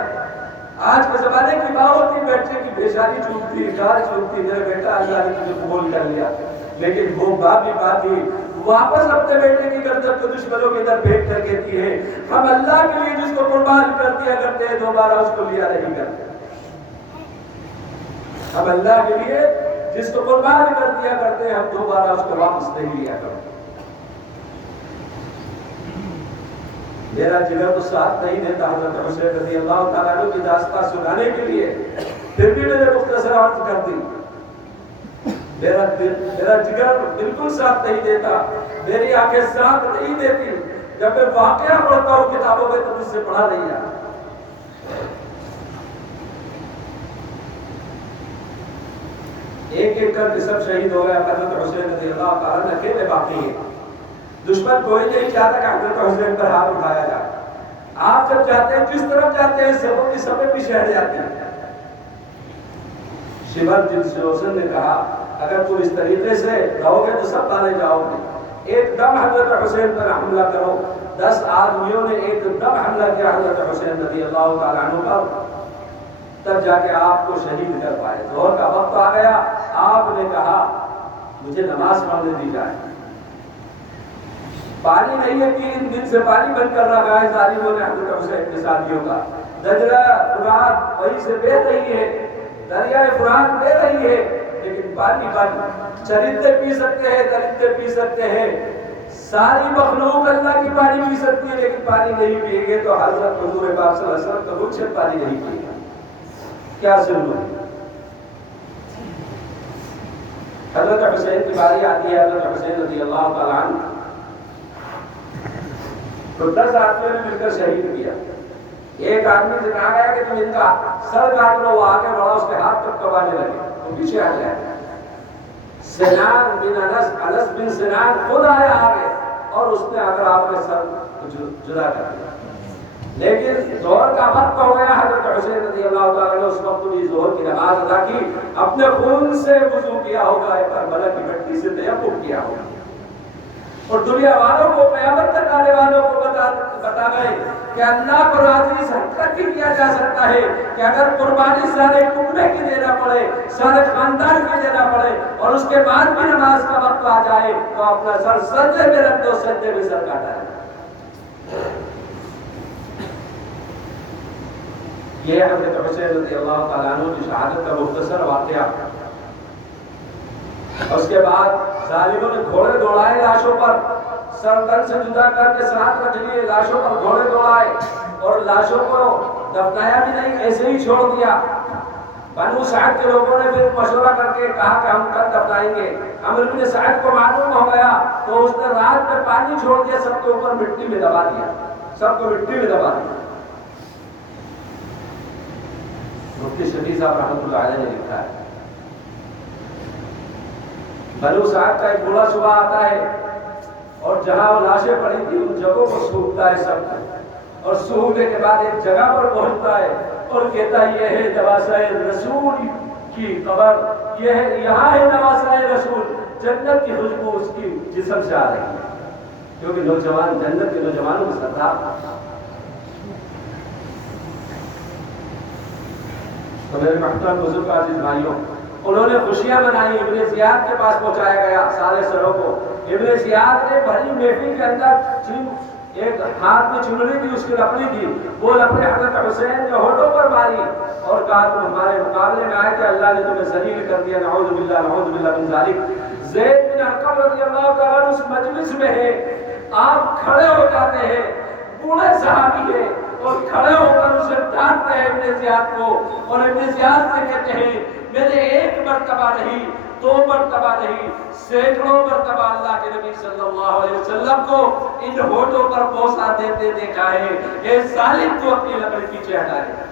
آج کے زمانے کی ماں ہوتی بچے کی پیشانی چومتی، گال چومتی، میرے بیٹا اللہ نے تجھے قبول کر لیا، لیکن وہ باپ بھی بات تھی، واپس اپنے بیٹے کی گردن کو دشمنوں کی طرف پھینک کر کہتی ہے ہم اللہ کے لیے جس کو قربان کر دیا کرتے ہیں دوبارہ اس کو لیا نہیں کرتے۔ ہم اللہ کے لیے جس کو قربان کر دیا کرتے ہیں ہم دوبارہ اس کو واپس نہیں لیا کرتے۔ میرا جگر تو ساتھ نہیں دیتا حضرت حسین رضی اللہ تعالیٰ عنہ کی داستان سنانے کے لیے، پھر بھی میں نے مختصر عرض کر دی۔ میرا جگر بالکل ساتھ نہیں دیتا، میری آنکھیں ساتھ نہیں دیتی۔ جب میں واقعہ پڑھتا ہوں کتابوں میں تو مجھ سے پڑھا نہیں جاتا۔ ایک ایک کر کے سب شہید ہو گیا، حضرت حسین رضی اللہ تعالیٰ عنہ اکیلے باقی ہیں۔ دشمن کوئی نہیں چاہتا کہ حضرت حسین پر ہاتھ اٹھایا جائے۔ آپ جب جاتے ہیں جس طرف جاتے ہیں سبوں کی سبیں پیچھے ہٹ جاتی ہیں۔ شیور جن نے کہا اگر تم اس طریقے سے رہو گے تو سب مارے جاؤ گے، ایک دم حضرت حسین پر حملہ کرو۔ 10 آدمیوں نے ایک دم حملہ کیا حضرت حسین رضی اللہ تعالیٰ عنہ پر، تب جا کے آپ کو شہید کر پائے۔ ظہر کا وقت آ گیا، آپ نے کہا مجھے نماز پڑھنے دی جائے۔ پانی نہیں ہے، 3 دن سے پانی بند کر رکھا ہے ظالموں نے حضرت حسین کے ساتھیوں کا۔ دجلہ فرات وہیں سے بہہ رہی ہے، دریائے فرات بہہ رہی ہے، لیکن پانی بند۔ چرندے پی سکتے ہیں، درندے پی سکتے ہیں، ساری مخلوق اللہ کی پانی پی سکتی ہے، لیکن پانی نہیں پیے گے تو حضرت حضور پاک صلی اللہ علیہ وسلم کا مجھ سے پانی نہیں پیے گا۔ کیا ظلم ہے؟ حضرت حسین کی باری آتی ہے، حضرت حسین رضی اللہ تعالیٰ عنہ تو 10 آدمیوں نے مل کر شہید کیا۔ ایک آدمی سے کہا گیا کہ تم ان کا سر کاٹ لو، وہ آگے بڑھا، اس کے ہاتھ تک کبانے لگے، وہ پیچھے ہٹ گیا۔ سنان بن انس بن سنان خود آیا آگے اور اس نے اگر آپ کے سر جدا کر دیا، لیکن ظہر کا وقت ہو گیا۔ حضرت حسین رضی اللہ تعالیٰ نے اس وقت بھی ظہر کی نماز ادا کی، اپنے خون سے وضو کیا ہوگا، کربلا کی مٹی سے تیمم کیا ہوگا، اور دنیا والوں کو، قیامت تک آنے والوں کو بتا گئے کہ اللہ کو راضی اس حد تک ہی کیا جا سکتا ہے کہ اگر قربانی سارے کنبے کی دینا پڑے، سارے خاندان کی دینا پڑے، اور اس کے بعد بھی نماز کا وقت آ جائے تو اپنا سر سجدے میں رکھ دو، سجدے میں سر کاٹا ہے۔ یہ حضرت حسین رضی اللہ تعالیٰ عنہ کی شہادت کا مختصر واقعہ۔ اس کے بعد ظالموں نے گھوڑے دوڑائے لاشوں پر، سر تن سے جدا کر کے ساتھ رکھ لیے، لاشوں پر گھوڑے دوڑائے اور لاشوں کو دفنایا بھی نہیں، ایسے ہی چھوڑ دیا۔ بنو سعد کے لوگوں نے پھر مشورہ کر کے کہا کہ ہم کل دفنائیں گے۔ عمرو بن سعد کو معلوم ہو گیا تو اس نے رات میں پانی چھوڑ دیا، سب کے اوپر مٹی میں دبا دیا، سب کو مٹی میں دبا دیا۔ مفتی شفیع صاحب رحمۃ اللہ علیہ نے لکھا ہے بنو سعد کا ایک بوڑھا صبح آتا ہے اور جہاں وہ لاشیں پڑی تھی ان جگہوں کو سونگتا ہے سب، اور سونگنے کے بعد ایک جگہ پر پہنچتا ہے اور کہتا ہے یہ ہے نواسۂ رسول کی قبر، یہ ہے یہاں ہے نواسۂ رسول، جنت کی خوشبو اس کی جسم سے آ رہی ہے، کیونکہ نوجوان جنت کے نوجوانوں کا سردار۔ تو میرے محترم بزرگ عزیز بھائیوں، انہوں نے خوشیاں منائی، ابن زیاد کے پاس پہنچایا گیا سارے سروں کو۔ ابن زیاد نے بھری محفل کے اندر ایک ہاتھ میں چنری تھی، اس کی لکڑی تھی، وہ لکڑی حضرت حسین نے ہونٹوں پر ماری اور کہا تم ہمارے مقابلے میں آئے تھے، اللہ نے تمہیں ذلیل کر دیا، نعوذ باللہ من ذالک۔ زید بن ارقم رضی اللہ تعالیٰ عنہ اس مجلس میں ہے، آپ کھڑے ہو جاتے ہیں، بوڑھے صحابی ہے، اور کھڑے ہو کر اسے ڈانٹتے ہیں ابن زیاد کو، اور ابن زیاد سے کہتے ہیں میں نے ایک مرتبہ نہیں، 2 مرتبہ نہیں، سینکڑوں مرتبہ اللہ کے نبی صلی اللہ علیہ وسلم کو ان ہونٹوں پر بوسہ دیتے دیکھا ہے، اے ظالم تو اپنی لکڑی پیچھے ہٹا لے۔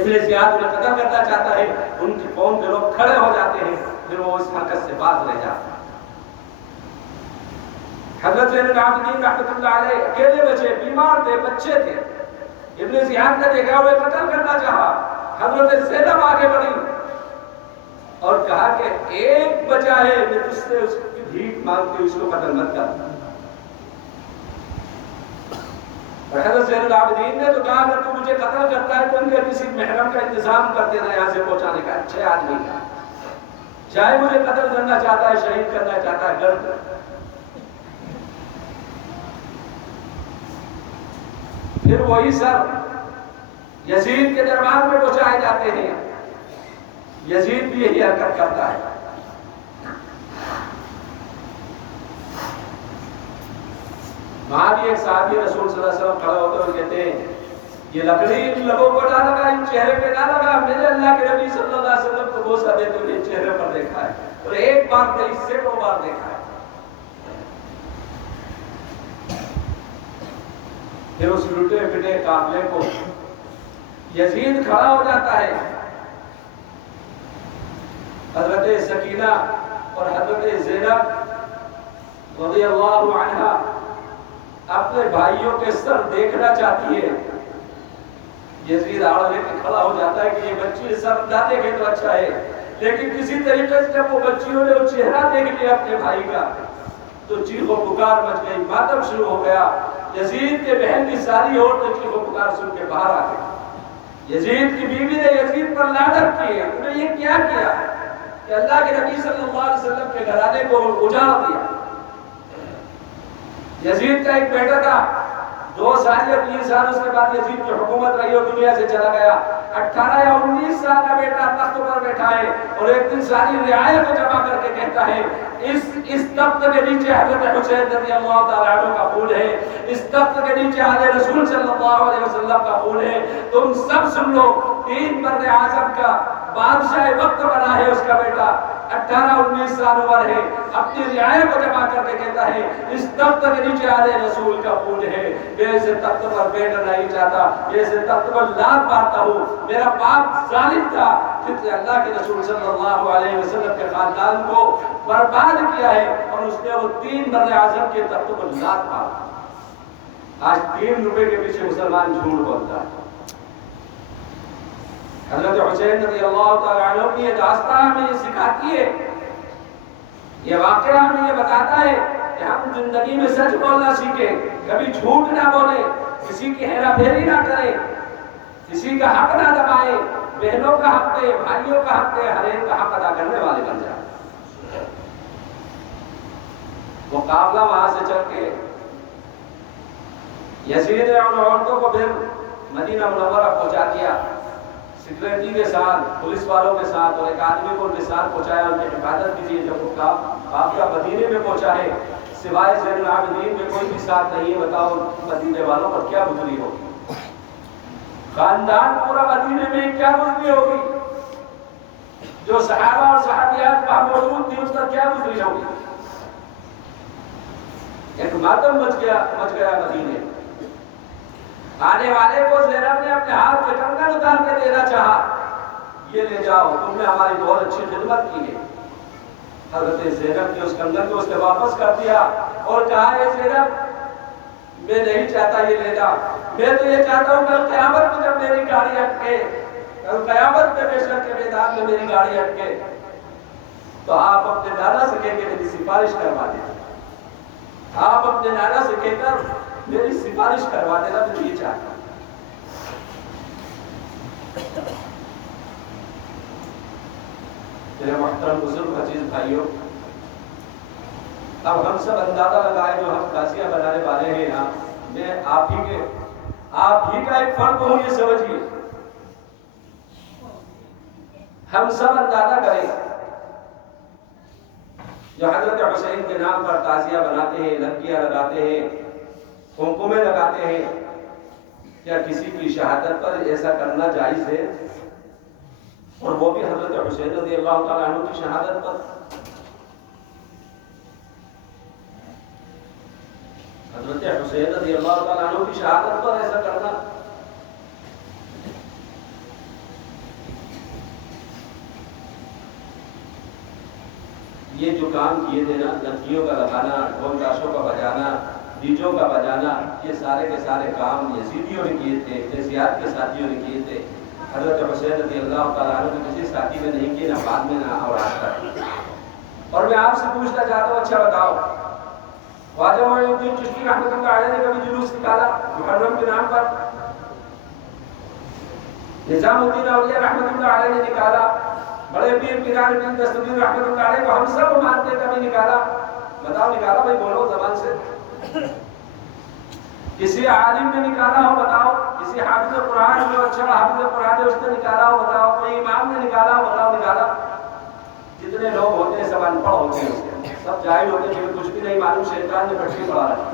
ابن زیاد انہیں قتل کرنا چاہتا ہے، ان کی قوم کے لوگ کھڑے ہو جاتے ہیں، پھر وہ اس حرکت سے باز رہ جاتے ہیں۔ حضرت زین العابدین رحمۃ اللہ علیہ اکیلے بچے، بیمار تھے، بچے تھے، ابن زیاد نے دیکھا ہوئے قتل کرنا چاہا، حضرت زینب آگے بڑھی اور کہا کہ ایک بچہ ہے، میں تجھ سے اس کی بھیک مانگتی ہوں، اس کو قتل مت کر۔ حضرت زین العابدین نے تو کہا اگر تو مجھے قتل کرتا ہے تو ان کے کسی محرم کا انتظام کر دینا یہاں سے پہنچانے کا، اچھے آدمی کا، چاہے مجھے قتل کرنا چاہتا ہے، شہید کرنا چاہتا ہے، کر دے۔ پھر وہی سر یزید کے دربار میں پہنچائے جاتے ہیں، یزید بھی یہی حرکت کرتا ہے۔ وہاں بھی ایک صحابی رسول صلی اللہ علیہ وسلم کھڑا ہوتے ہوئے کہتے ہیں یہ لکڑی ان لبوں کو نہ لگا، ان چہرے پہ نہ لگا، میں نے اللہ کے نبی صلی اللہ علیہ وسلم کو بوسہ دیتے ہوئے چہرے پر دیکھا ہے، اور ایک بار نہیں سینکڑوں بار دیکھا ہے۔ پھر اس لٹے پٹے قافلے کو یزید کھڑا ہو جاتا ہے، حضرت سکینہ اور حضرت زینب رضی اللہ عنہا اپنے بھائیوں کے سر دیکھنا چاہتی ہے، یزید آڑ لے کے کھڑا ہو جاتا ہے کہ یہ بچی سر نہ دیکھے تو اچھا ہے، لیکن کسی طریقے سے جب وہ بچیوں نے وہ چہرہ دیکھ لیا اپنے بھائی کا تو چیخ و پکار مچ گئی، ماتم شروع ہو گیا۔ یزید کے بہن کی ساری عورتیں چیخ و پکار سن کے باہر آ گئی۔ یزید کی بیوی نے یزید پر لعنت کی ہے، انہوں نے یہ کیا کیا کہ اللہ کے نبی صلی اللہ علیہ وسلم کے گھرانے کو اجاڑ دیا۔ یزید کا ایک بیٹا تھا، 2 سال یا 3 سال اس کے بعد یزید کی حکومت رہی اور دنیا سے چلا گیا۔ 18 یا 19 سال کا بیٹا تخت پر بیٹھا ہے اور ایک دن ساری رعایا کو جمع کر کے کہتا ہے اس تخت کے نیچے حضرت حسین رضی اللہ تعالیٰ عنہ کا خون ہے، اس تخت کے نیچے آل رسول صلی اللہ علیہ وسلم کا خون ہے، تم سب سن لو۔ 3 بر اعظم کا بادشاہ وقت بنا ہے اس کا بیٹا، 18-19 سال عمر ہے، اپنی رعایا کو جمع کر کے کہتا ہے اس تخت کے نیچے آل رسول کا خون ہے، میں اسے تخت پر بیٹھنا نہیں چاہتا، میں اسے تخت پر لات مارتا ہوں، میرا باپ ظالم تھا جس نے اللہ کے رسول صلی اللہ علیہ وسلم کے خاندان کو برباد کیا ہے اور اس نے وہ 3 بر اعظم کے تخت پر لات مارا۔ آج 3 روپے کے پیچھے مسلمان جھوٹ بولتا ہے۔ حضرت حسین رضی اللہ تعالیٰ عنہ کی یہ داستان ہمیں یہ سکھاتی ہے، یہ واقعہ ہمیں یہ بتاتا ہے کہ ہم زندگی میں سچ بولنا سیکھیں، کبھی جھوٹ نہ بولیں، کسی کی ہیرا پھیری نہ کریں، کسی کا حق نہ دبائیں، بہنوں کا حق دے، بھائیوں کا حق دے، ہر ایک کا حق ادا کرنے والے بن جائیں۔ وہ قافلہ وہاں سے چل کے یزید نے ان عورتوں کو پھر مدینہ منورہ پہنچا دیا، سیکورٹی کے ساتھ، پولیس والوں کے ساتھ، اور ایک آدمی کو ان کے ساتھ پہنچایا، ان کی حفاظت کیجیے۔ جب وہ قافلہ مدینے میں پہنچا ہے، سوائے زین العابدین میں کوئی بھی ساتھ نہیں ہے، بتاؤ مدینے والوں پر کیا گزری ہوگی، خاندان پورا مدینے میں کیا گزری ہوگی، جو صحابہ اور صحابیات وہاں موجود تھی اس پر کیا گزری ہوگی۔ ایک ماتم مچ گیا مدینے۔ آنے والے کو زینب نے اپنے ہاتھ کے کنگن اتار کے دینا چاہا، یہ لے جاؤ، تم نے ہماری بہت اچھی خدمت کی ہے۔ حضرت زینب نے اس کنگن کو اس نے واپس کر دیا اور کہا اے زینب میں نہیں چاہتا یہ لینا، میں تو یہ چاہتا ہوں کل قیامت میں جب میری گاڑی اٹکے، کل قیامت میں بے شر کے میدان میں میری گاڑی اٹکے تو آپ اپنے نانا سے کہہ کے میری سفارش کروا دیں، آپ اپنے نانا سے کہہ کر میری سفارش کروا دینا، میں یہ چاہتا ہوں۔ میرے محترم بزرگ عزیز بھائیوں، اب ہم سب اندازہ لگائے جو ہم قاضیہ بنانے والے ہیں نا، میں آپ ہی کا ایک فرد ہوں، یہ سمجھیے. ہم سب اندازہ کریں جو حضرت حسین کے نام پر قاضیہ بناتے ہیں، لڑکیاں لگاتے ہیں، قمقمے لگاتے ہیں، کیا کسی کی شہادت پر ایسا کرنا جائز ہے؟ اور وہ بھی حضرت حسین رضی اللہ تعالیٰ عنہ کی شہادت پر. حضرت حسین رضی اللہ تعالیٰ عنہ کی شہادت پر ایسا کرنا. یہ جو کام کیے تھے نا، لڑکیوں کا لگانا، ڈھول تاشوں کا بجانا، ڈیجوں کا بجانا، یہ سارے کے سارے کام یزیدیوں نے کیے تھے، جزیات کے ساتھیوں نے کیے تھے. حضرت حسین رضی اللہ تعالیٰ عنہ کے کسی ساتھی نے نہیں کیے، نہ بعد میں نہ اور آج تک. اور میں آپ سے پوچھنا چاہتا ہوں، اچھا بتاؤ، خواجہ معین الدین چشتی رحمۃ اللہ علیہ نے کبھی جلوس نکالا محرم کے نام پر؟ نظام الدین اولیاء رحمۃ اللہ علیہ نے نکالا، بڑے پیر پیران پیر دستگیر رحمۃ اللہ علیہ کو ہم سب مانتے ہیں، کبھی نکالا؟ بتاؤ، نکالا بھائی؟ بولو زبان سے. کسی عالم نے نکالا ہو بتاؤ؟ کسی حافظ قرآن جو اچھا حافظ قرآن ہے اس نے نکالا ہو بتاؤ؟ کوئی امام نے نکالا ہو بتاؤ؟ نکالا؟ جتنے لوگ ہوتے ہیں سب ان پڑھ ہوتے ہیں، سب جاہل ہوتے ہیں، کچھ بھی نہیں معلوم، شیطان نے پٹکی پڑھا رکھی.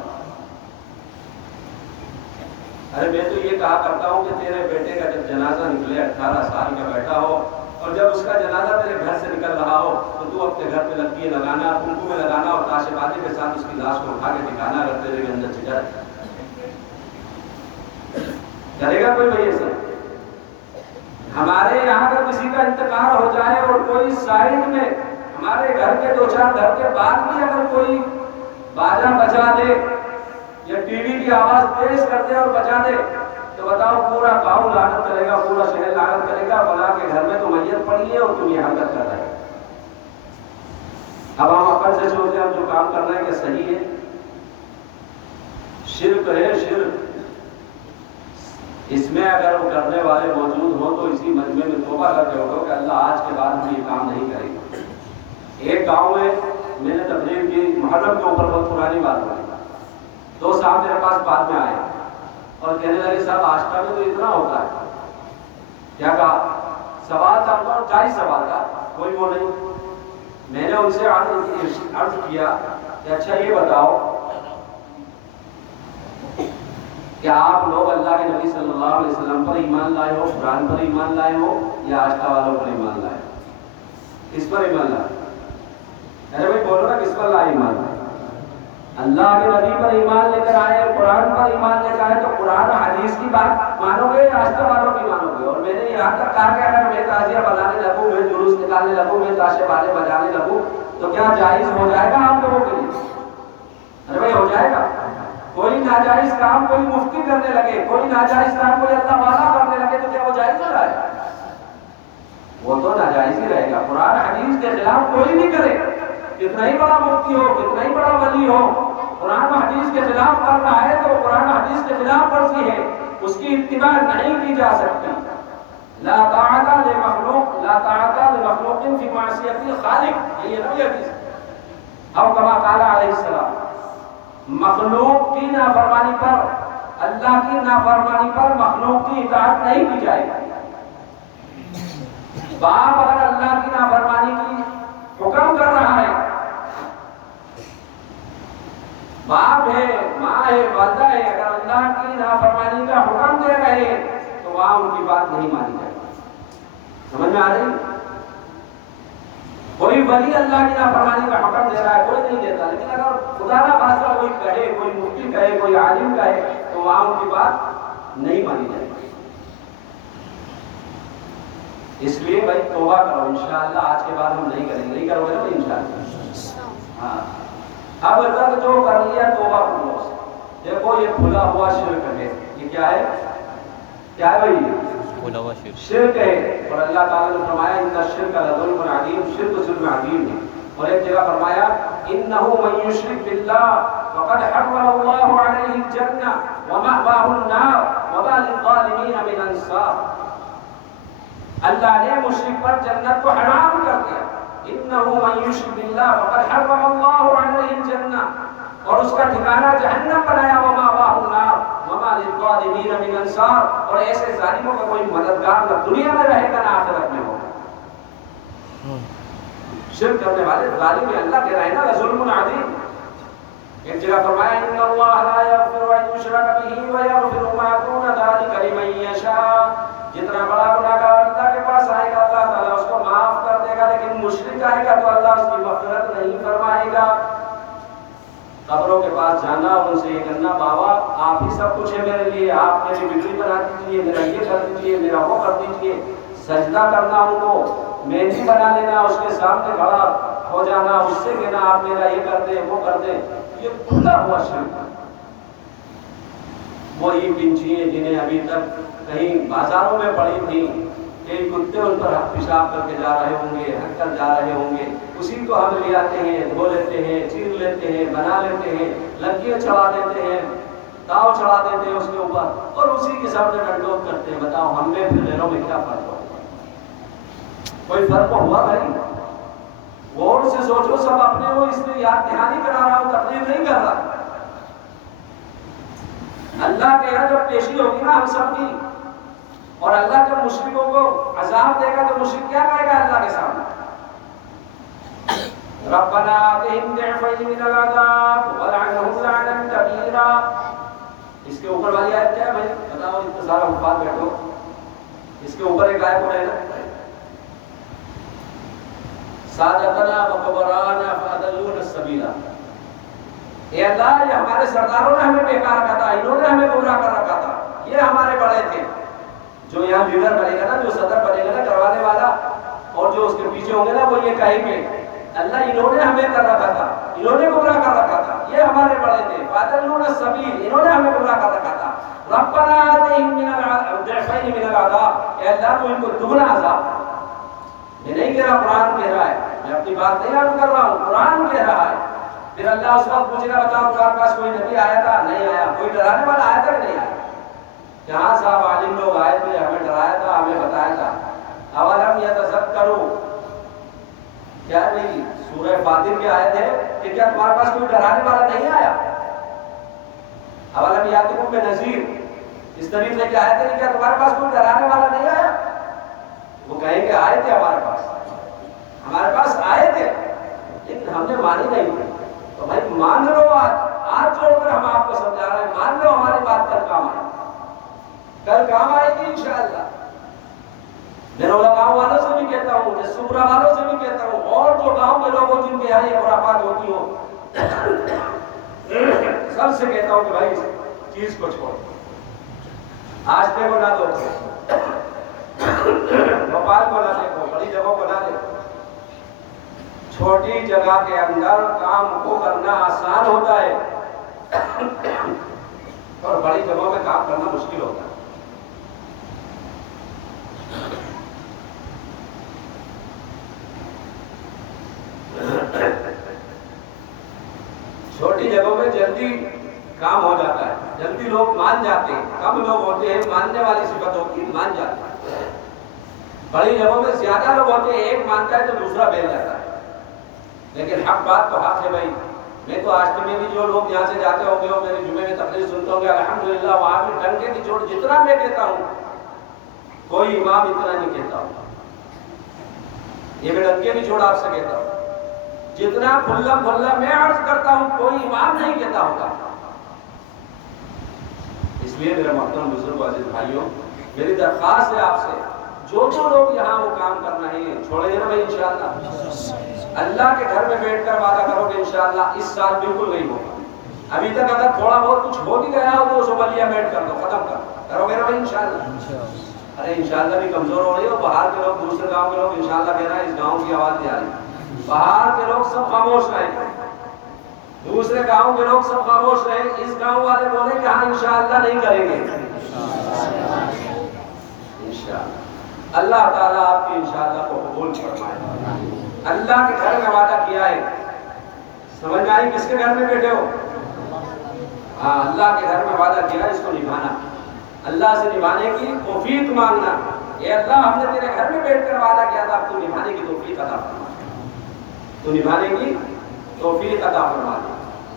ارے میں تو یہ کہا کرتا ہوں کہ تیرے بیٹے کا جب جنازہ نکلے 18 سال کا بیٹا ہو، اور جب اس کا جنازہ تیرے گھر سے نکل رہا ہو، تو تو اپنے گھر پہ لڑکیاں لگانا، قمقمے لگانا اور تاشے بازی کے ساتھ اس کی لاش کو اٹھا کے ٹھکانا اگر تیرے کے اندر جگر کرے گا کوئی بھائی ایسا؟ ہمارے یہاں اگر کسی کا انتقال ہو جائے اور کوئی سائڈ میں ہمارے گھر کے 2-4 گھر کے بعد بھی اگر کوئی باجا بجا دے یا ٹی وی کی آواز تیز کر دے اور بجا دے، تو بتاؤ پورا گاؤں لعنت کرے گا، پورا شہر لعنت کرے گا، فلاں کے گھر میں تو میت پڑی ہے اور تم یہ حرکت کر رہے ہیں. اب ہم اپن سے سوچتے ہیں ہم جو کام کر رہے ہیں کہ صحیح ہے؟ شرک ہے، شرک. اس میں اگر وہ کرنے والے موجود ہوں تو اسی مجمع میں توبہ کر کے اٹھو کہ اللہ آج کے بعد ہم یہ کام نہیں کریں گے. ایک گاؤں میں میں نے تقریر کی، محرم کے اوپر بہت پرانی بات بنی. 2 صاحب میرے پاس بعد میں آئے اور کہنے لگے صاحب آشٹا میں تو اتنا ہوتا ہے. کیا کہا؟ سوال تھا اور 40 سوال تھا، کوئی وہ نہیں. میں نے ان سے عرض کیا کہ اچھا یہ بتاؤ کہ آپ لوگ اللہ کے نبی صلی اللہ علیہ وسلم پر ایمان لائے ہو، قرآن پر ایمان لائے ہو، یا آشٹا والوں پر ایمان لائے ہو؟ کس پر ایمان لائے؟ ارے بھائی بولو نا، کس پر لائے ایمان لائے؟ اللہ کے نبی پر ایمان لے کر آئے، قرآن پر ایمان لے کر آئے، تو قرآن حدیث کی بات مانو گے یا آشٹا والوں کی مانو گے؟ اور میں نے یہاں تک کہا کہ اگر میں تعزیہ بنانے لگوں، میں جلوس نکالنے لگوں، میں تاشے بازے بجانے لگوں، تو کیا جائز ہو جائے گا آپ لوگوں کے لیے؟ ارے بھائی ہو جائے گا؟ کوئی ناجائز کام کوئی مفتی کرنے لگے، کوئی ناجائز کام کوئی اللہ والا کرنے لگے، تو کیا وہ جائز ہو جائے گا؟ وہ تو ناجائز ہی رہے گا. قرآن حدیث کے خلاف کوئی بھی کرے، کتنا ہی بڑا مفتی ہو، کتنا ہی بڑا ولی ہو، قرآن و حدیث کے خلاف کر رہا ہے تو قرآن و حدیث کے خلاف ورزی ہے، اس کی اتباع نہیں کی جا سکتی. لا طاعت لمخلوق فی معصیت الخالق، یہ نبی حدیث. او کما قال علیہ السلام، مخلوق کی نافرمانی پر، اللہ کی نافرمانی پر مخلوق کی اطاعت نہیں کی جائے گی. باپ اگر اللہ کی نافرمانی کی حکم کر رہا ہے، باپ ہے، ماں ہے، والدہ ہے، اگر اللہ کی نافرمانی کا حکم دے رہے ہیں تو وہاں ان کی بات نہیں مانی جائے گی. سمجھ میں آ رہی؟ کوئی ولی اللہ کی نافرمانی کا حکم دے رہا ہے، کوئی نہیں دیتا، لیکن اگر خدا نہ خواستہ کوئی کہے، کوئی مفتی کہے، کوئی عالم کہے، تو وہاں ان کی بات نہیں مانی جائے گی. اس لیے بھائی توبہ کرو، انشاءاللہ آج کے بعد ہم نہیں کریں گے. نہیں کرو گے نا بھائی انشاءاللہ؟ ہاں. اب تک جو کر لیا توبہ کرو. دیکھو یہ کھلا ہوا شرک ہے. یہ کیا ہے؟ کیا ہے بھائی؟ کھلا ہوا شرک ہے. اور اللہ تعالیٰ نے فرمایا ان الشرک لظلم عظیم، شرک ظلم عظیم ہے. اور ایک جگہ فرمایا انہ من یشرک باللہ فقد حرم اللہ علیہ الجنہ ومأواہ النار وما للظالمین من انصار. اللہ نے مشرک پر جنت کو حرام کر دیا انه من یشرک باللہ فقد حرم اللہ علیہ الجنہ، اور اس کا ٹھکانہ جہنم بنایا، وما واہ النار وما للظالمین من انصار، اور ایسے ظالموں کا کوئی مددگار نہ دنیا میں رہے گا نہ آخرت میں ہوگا۔ شرک کرنے والے ظالم اللہ کے رہنا ظلم عظیم۔ ایک جگہ فرمایا ان اللہ لا یغفر ان یشرک به ویغفر ما دون ذلک لمن یشاء، جتنا بڑا گناہگار اللہ کے پاس آئے گا اللہ تعالیٰ اس کو معاف کر دے گا، لیکن مشرک آئے گا تو اللہ اس کی مغفرت نہیں فرمائے گا۔ قبروں کے پاس جانا اور ان سے یہ کہنا بابا آپ ہی سب کچھ ہے میرے لیے، آپ میری بگڑی بنا دیجیے، میرا یہ کر دیجیے، میرا وہ کر دیجیے، سجدہ کرنا ان کو، مہندی بنا لینا، اس کے سامنے کھڑا ہو جانا، اس سے کہنا آپ میرا یہ کر دیں وہ کر دیں، یہ کھلا ہوا شرک ہے۔ وہی پنچیاں جنہیں ابھی تک کہیں بازاروں میں پڑی تھیں کہ کتے ان پر پیشاب کر کے جا رہے ہوں گے، ہٹ کر جا رہے ہوں گے، اسی کو ہم لے آتے ہیں، دھو لیتے ہیں، چیر لیتے ہیں، بنا لیتے ہیں، لکیاں چڑھا دیتے ہیں، تاؤ چڑھا دیتے ہیں اس کے اوپر، اور اسی کے سامنے ڈنڈوت کرتے ہیں۔ بتاؤ ہم میں پھر غیروں میں کیا فرق ہو؟ کوئی فرق ہوا بھائی؟ غور سے سوچو، سب اپنے وہ اس میں یاد دہانی کرا رہا ہوں، تقریر نہیں کر رہا۔ اللہ کے یہاں جب پیشی ہوگی نا ہم سب کی، اور اللہ جب مشرکوں کو عذاب دے گا تو مشرک کیا کہے گا اللہ کے سامنے؟ ربنا آتهم ضعفین من العذاب ولعنهم لعنا کبیرا۔ اس کے اوپر والی آیت کیا ہے بھائی؟ بتاؤ، انتظار حفاظ بیٹھو، اس کے اوپر ایک آیت ہے نا، سادتنا وکبرانا فاضلون السبیلا۔ اے اللہ، یہ ہمارے سرداروں نے ہمیں بہکا رکھا تھا، انہوں نے ہمیں گمراہ کر رکھا تھا، یہ ہمارے بڑے تھے۔ جو یہاں لیڈر بنے گا نا، جو صدر بنے گا نا کروانے والا، اور جو اس کے پیچھے ہوں گے نا، وہ یہ کہیں گے اللہ انہوں نے ہمیں کر رکھا تھا، انہوں نے گمراہ کر رکھا تھا، یہ ہمارے بڑے تھے، فاضلون السبیل، انہوں نے ہمیں گمراہ کر رکھا تھا۔ ربنا آتهم ضعفین من العذاب، اے اللہ تو ان کو دگنا عذاب۔ یہ نہیں کہہ رہا، قرآن کہہ رہا ہے، میں اپنی بات نہیں عرض کر رہا ہوں، قرآن کہہ رہا ہے۔ پھر اللہ اس وقت پوچھے گا بتاؤ تمہارے پاس کوئی نبی آیا تھا؟ نہیں آیا۔ کوئی ڈرانے والا آیا تھا کہ نہیں آیا؟ جہاں صاحب عالم لوگ آئے تھے، ہمیں ڈرایا تھا، ہمیں بتایا تھا۔ اولم یتذکروا، کیا نہیں سورہ فاطر کی آیت ہے کہ کیا تمہارے پاس کوئی ڈرانے والا نہیں آیا؟ اولم یاتکم بنذیر، اس طریقے کی آیت ہے کہ کیا تمہارے پاس کوئی ڈرانے والا نہیں آیا؟ وہ کہیں گے آئے تھے ہمارے پاس آئے تھے، لیکن ہم نے مانی نہیں تھی۔ تو بھائی مان لو، آج چھوڑ کر ہم آپ کو سمجھا رہے ہیں، مان لو ہماری بات کل کام آئے، کل کام آئے گی انشاءاللہ۔ میں رولا گاؤں والوں سے بھی کہتا ہوں، سپرا والوں سے بھی کہتا ہوں، اور جو گاؤں کے لوگ جن کے یہاں یہ خرافات ہوتی ہوں، سب سے کہتا ہوں کہ بھائی اس چیز کو چھوڑ، آشتے کو نہ دو، بھوپال کو نہ دیکھو، بڑی جگہوں کو نہ دیکھو۔ چھوٹی جگہ کے اندر کام کو کرنا آسان ہوتا ہے، اور بڑی جگہوں میں کام کرنا مشکل ہوتا ہے۔ چھوٹی جگہوں میں جلدی کام ہو جاتا ہے، جلدی لوگ مان جاتے ہیں، کم لوگ ہوتے ہیں ماننے والی صفت ہوتی ہے، مان جاتے ہیں۔ بڑی جگہوں میں زیادہ لوگ ہوتے ہیں، ایک مانتا ہے تو دوسرا بیل جاتا ہے۔ لیکن حق بات تو حق ہے بھائی۔ میں تو آج میں بھی جو لوگ یہاں سے جاتے ہوں گے اور میرے جمعے میں تقریر سنتے ہوں گے، الحمدللہ وہاں بھی ڈنکے کی چوٹ جتنا میں کہتا ہوں کوئی امام اتنا نہیں کہتا ہوں۔ یہ میں ڈنکے کی چوٹ آپ سے کہتا ہوں، جتنا کھلا کھلا میں عرض کرتا ہوں کوئی امام نہیں کہتا ہوگا۔ اس لیے میرے محترم بزرگ عزیز بھائیوں، میری درخواست ہے آپ سے، جو لوگ یہاں وہ کام کر رہے ہیں چھوڑیں نا بھائی انشاءاللہ۔ اللہ کے گھر میں بیٹھ کر وعدہ کرو کہ انشاءاللہ اس سال بالکل نہیں ہوگا۔ ابھی تک اگر تھوڑا بہت کچھ ہو بھی گیا ہو تو اس کو بلیا بیٹھ کر دو، ختم کرو گے نا بھائی انشاءاللہ۔ ارے انشاءاللہ بھی کمزور ہو رہی ہے، باہر کے لوگ، دوسرے گاؤں کے لوگ انشاءاللہ کہہ رہے ہیں اس گاؤں کی آواز نہیں آ رہی، باہر کے لوگ سب خاموش رہیں، دوسرے گاؤں کے لوگ سب خاموش رہیں، اس گاؤں والے بولے کہ ہاں انشاءاللہ نہیں کریں گے انشاءاللہ۔ اللہ تعالیٰ آپ کی انشاءاللہ کو قبول فرمائے۔ اللہ کے گھر میں وعدہ کیا ہے، سمجھ میں آئی کس کے گھر میں بیٹھے ہو؟ ہاں، اللہ کے گھر میں وعدہ کیا ہے، اس کو نبھانا، اللہ سے نبھانے کی توفیق مانگنا۔ اے اللہ ہم نے تیرے گھر میں بیٹھ کر وعدہ کیا تھا، اب تو نبھانے کی توفیق عطا فرما۔ تو نبھانے کی توفیق عطا فرما دے۔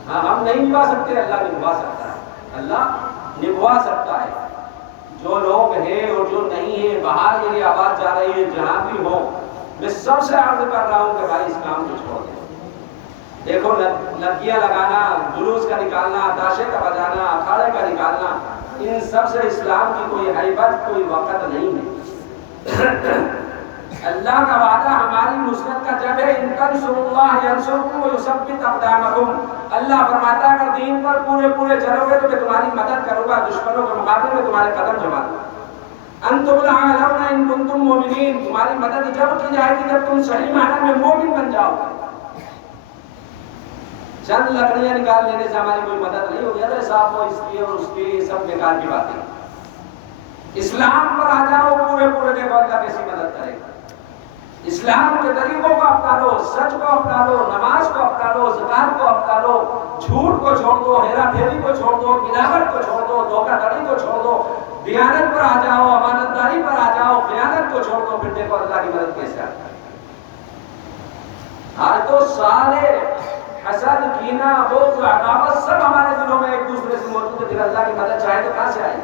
ہاں ہم نہیں نبھا سکتے، اللہ نبھا سکتا ہے، اللہ نبھا سکتا ہے۔ جو لوگ ہیں اور جو نہیں ہیں، باہر میری آواز جا رہی ہے جہاں بھی ہو، میں سب سے عرض کر رہا ہوں کہ بھائی اس کام کو چھوڑ دیں۔ دیکھو لڑکیاں لگانا، جلوس کا نکالنا، تاشے کا بجانا، اکھاڑے کا نکالنا، ان سب سے اسلام کی کوئی ہیبت، کوئی وقت نہیں ہے۔ اللہ کا وعدہ ہماری نصرت کا جب ہے، ان تنصروا اللہ ینصرکم ویثبت اقدامکم۔ اللہ فرماتا ہے اگر دین پر پورے چلو گے تو میں تمہاری مدد کروں گا، دشمنوں کے مقابلے میں تمہارے قدم جما دوں گا۔ انتم الاعلون ان کنتم مؤمنین، تمہاری مدد جب کی جائے گی جب تم صحیح معنی میں مومن بن جاؤ گے۔ چند لکڑیاں نکال لینے سے ہماری کوئی مدد نہیں ہوگی، ارے صاحب وہ اس کی اور اس کی، سب بیکار کی باتیں۔ اسلام پر آ جاؤ پورے دیکھو اللہ کیسی مدد کرے گا۔ اسلام کے طریقوں کو اپنا لو، سچ کو اپنا لو، نماز کو اپنا لو، زکات کو اپنا لو، جھوٹ کو چھوڑ دو، ہیرا پھیری کو چھوڑ دو، ملاوٹ کو چھوڑ دو، دھوکہ دھڑی کو چھوڑ دو، دیانت پر آ جاؤ، امانت داری پر آ جاؤ، خیانت کو چھوڑ دو، پھر دیکھو اللہ کی مدد کیسے آتی ہے۔ آج تو سارے حسد، کینہ، بغض، عداوت سب ہمارے دلوں میں ایک دوسرے سے موجود ہے، پھر اللہ کی مدد چاہے تو کہاں سے آئے؟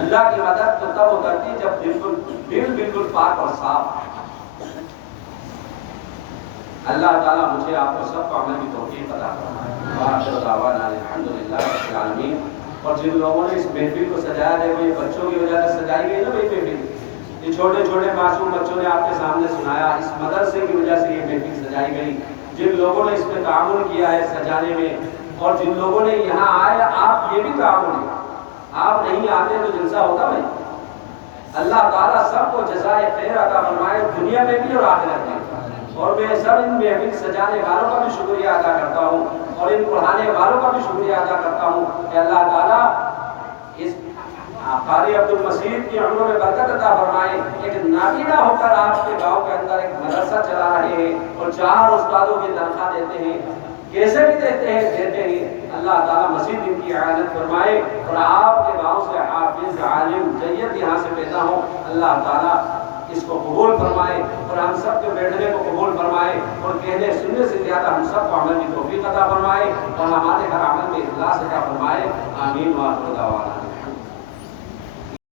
اللہ کی مدد تو تب ہوتی ہے جب دل بالکل پاک اور صاف۔ اللہ تعالیٰ مجھے آپ کو سب کو عمل کی توفیق عطا فرمائے۔ وآخر دعوانا الحمدللہ رب العالمین۔ اور جن لوگوں نے اس محفل کو سجایا ہے، وہ یہ بچوں کی وجہ سے سجائی گئی نا بھائی محفل، یہ چھوٹے معصوم بچوں نے آپ کے سامنے سنایا، اس مدرسے کی وجہ سے یہ محفل سجائی گئی۔ جن لوگوں نے اس میں تعاون کیا ہے سجانے میں، اور جن لوگوں نے یہاں آئے، آپ یہ بھی تعاون ہے، آپ نہیں آتے تو جلسہ ہوتا بھائی۔ اللہ تعالیٰ سب کو جزائے خیر عطا فرمائے، دنیا میں بھی اور آخرت میں۔ اور میں سب ان محفل سجانے والوں کا بھی شکریہ ادا کرتا ہوں، اور ان پڑھانے والوں کا بھی شکریہ ادا کرتا ہوں کہ اللہ تعالیٰ اس قاری عبدالمجید کی عمروں میں برکت عطا فرمائے۔ ایک نابینا ہو کر آپ کے گاؤں کے اندر ایک مدرسہ چلا رہے ہیں، اور 4 استادوں کی تنخواہ دیتے ہیں، کیسے بھی دیتے ہیں۔ اللہ تعالیٰ مزید ان کی اعانت فرمائے، اور آپ کے گاؤں سے حافظ، عالم، جید یہاں سے پیدا ہو، اللہ تعالیٰ اس کو قبول فرمائے، اور ہم سب کے بیٹھنے کو قبول فرمائے، اور کہنے سننے سے زیادہ ہم سب کو عمل کی توفیق عطا فرمائے، اور ہمارے ہر عمل میں اخلاص عطا فرمائے۔ آمین وآخر دعوانا۔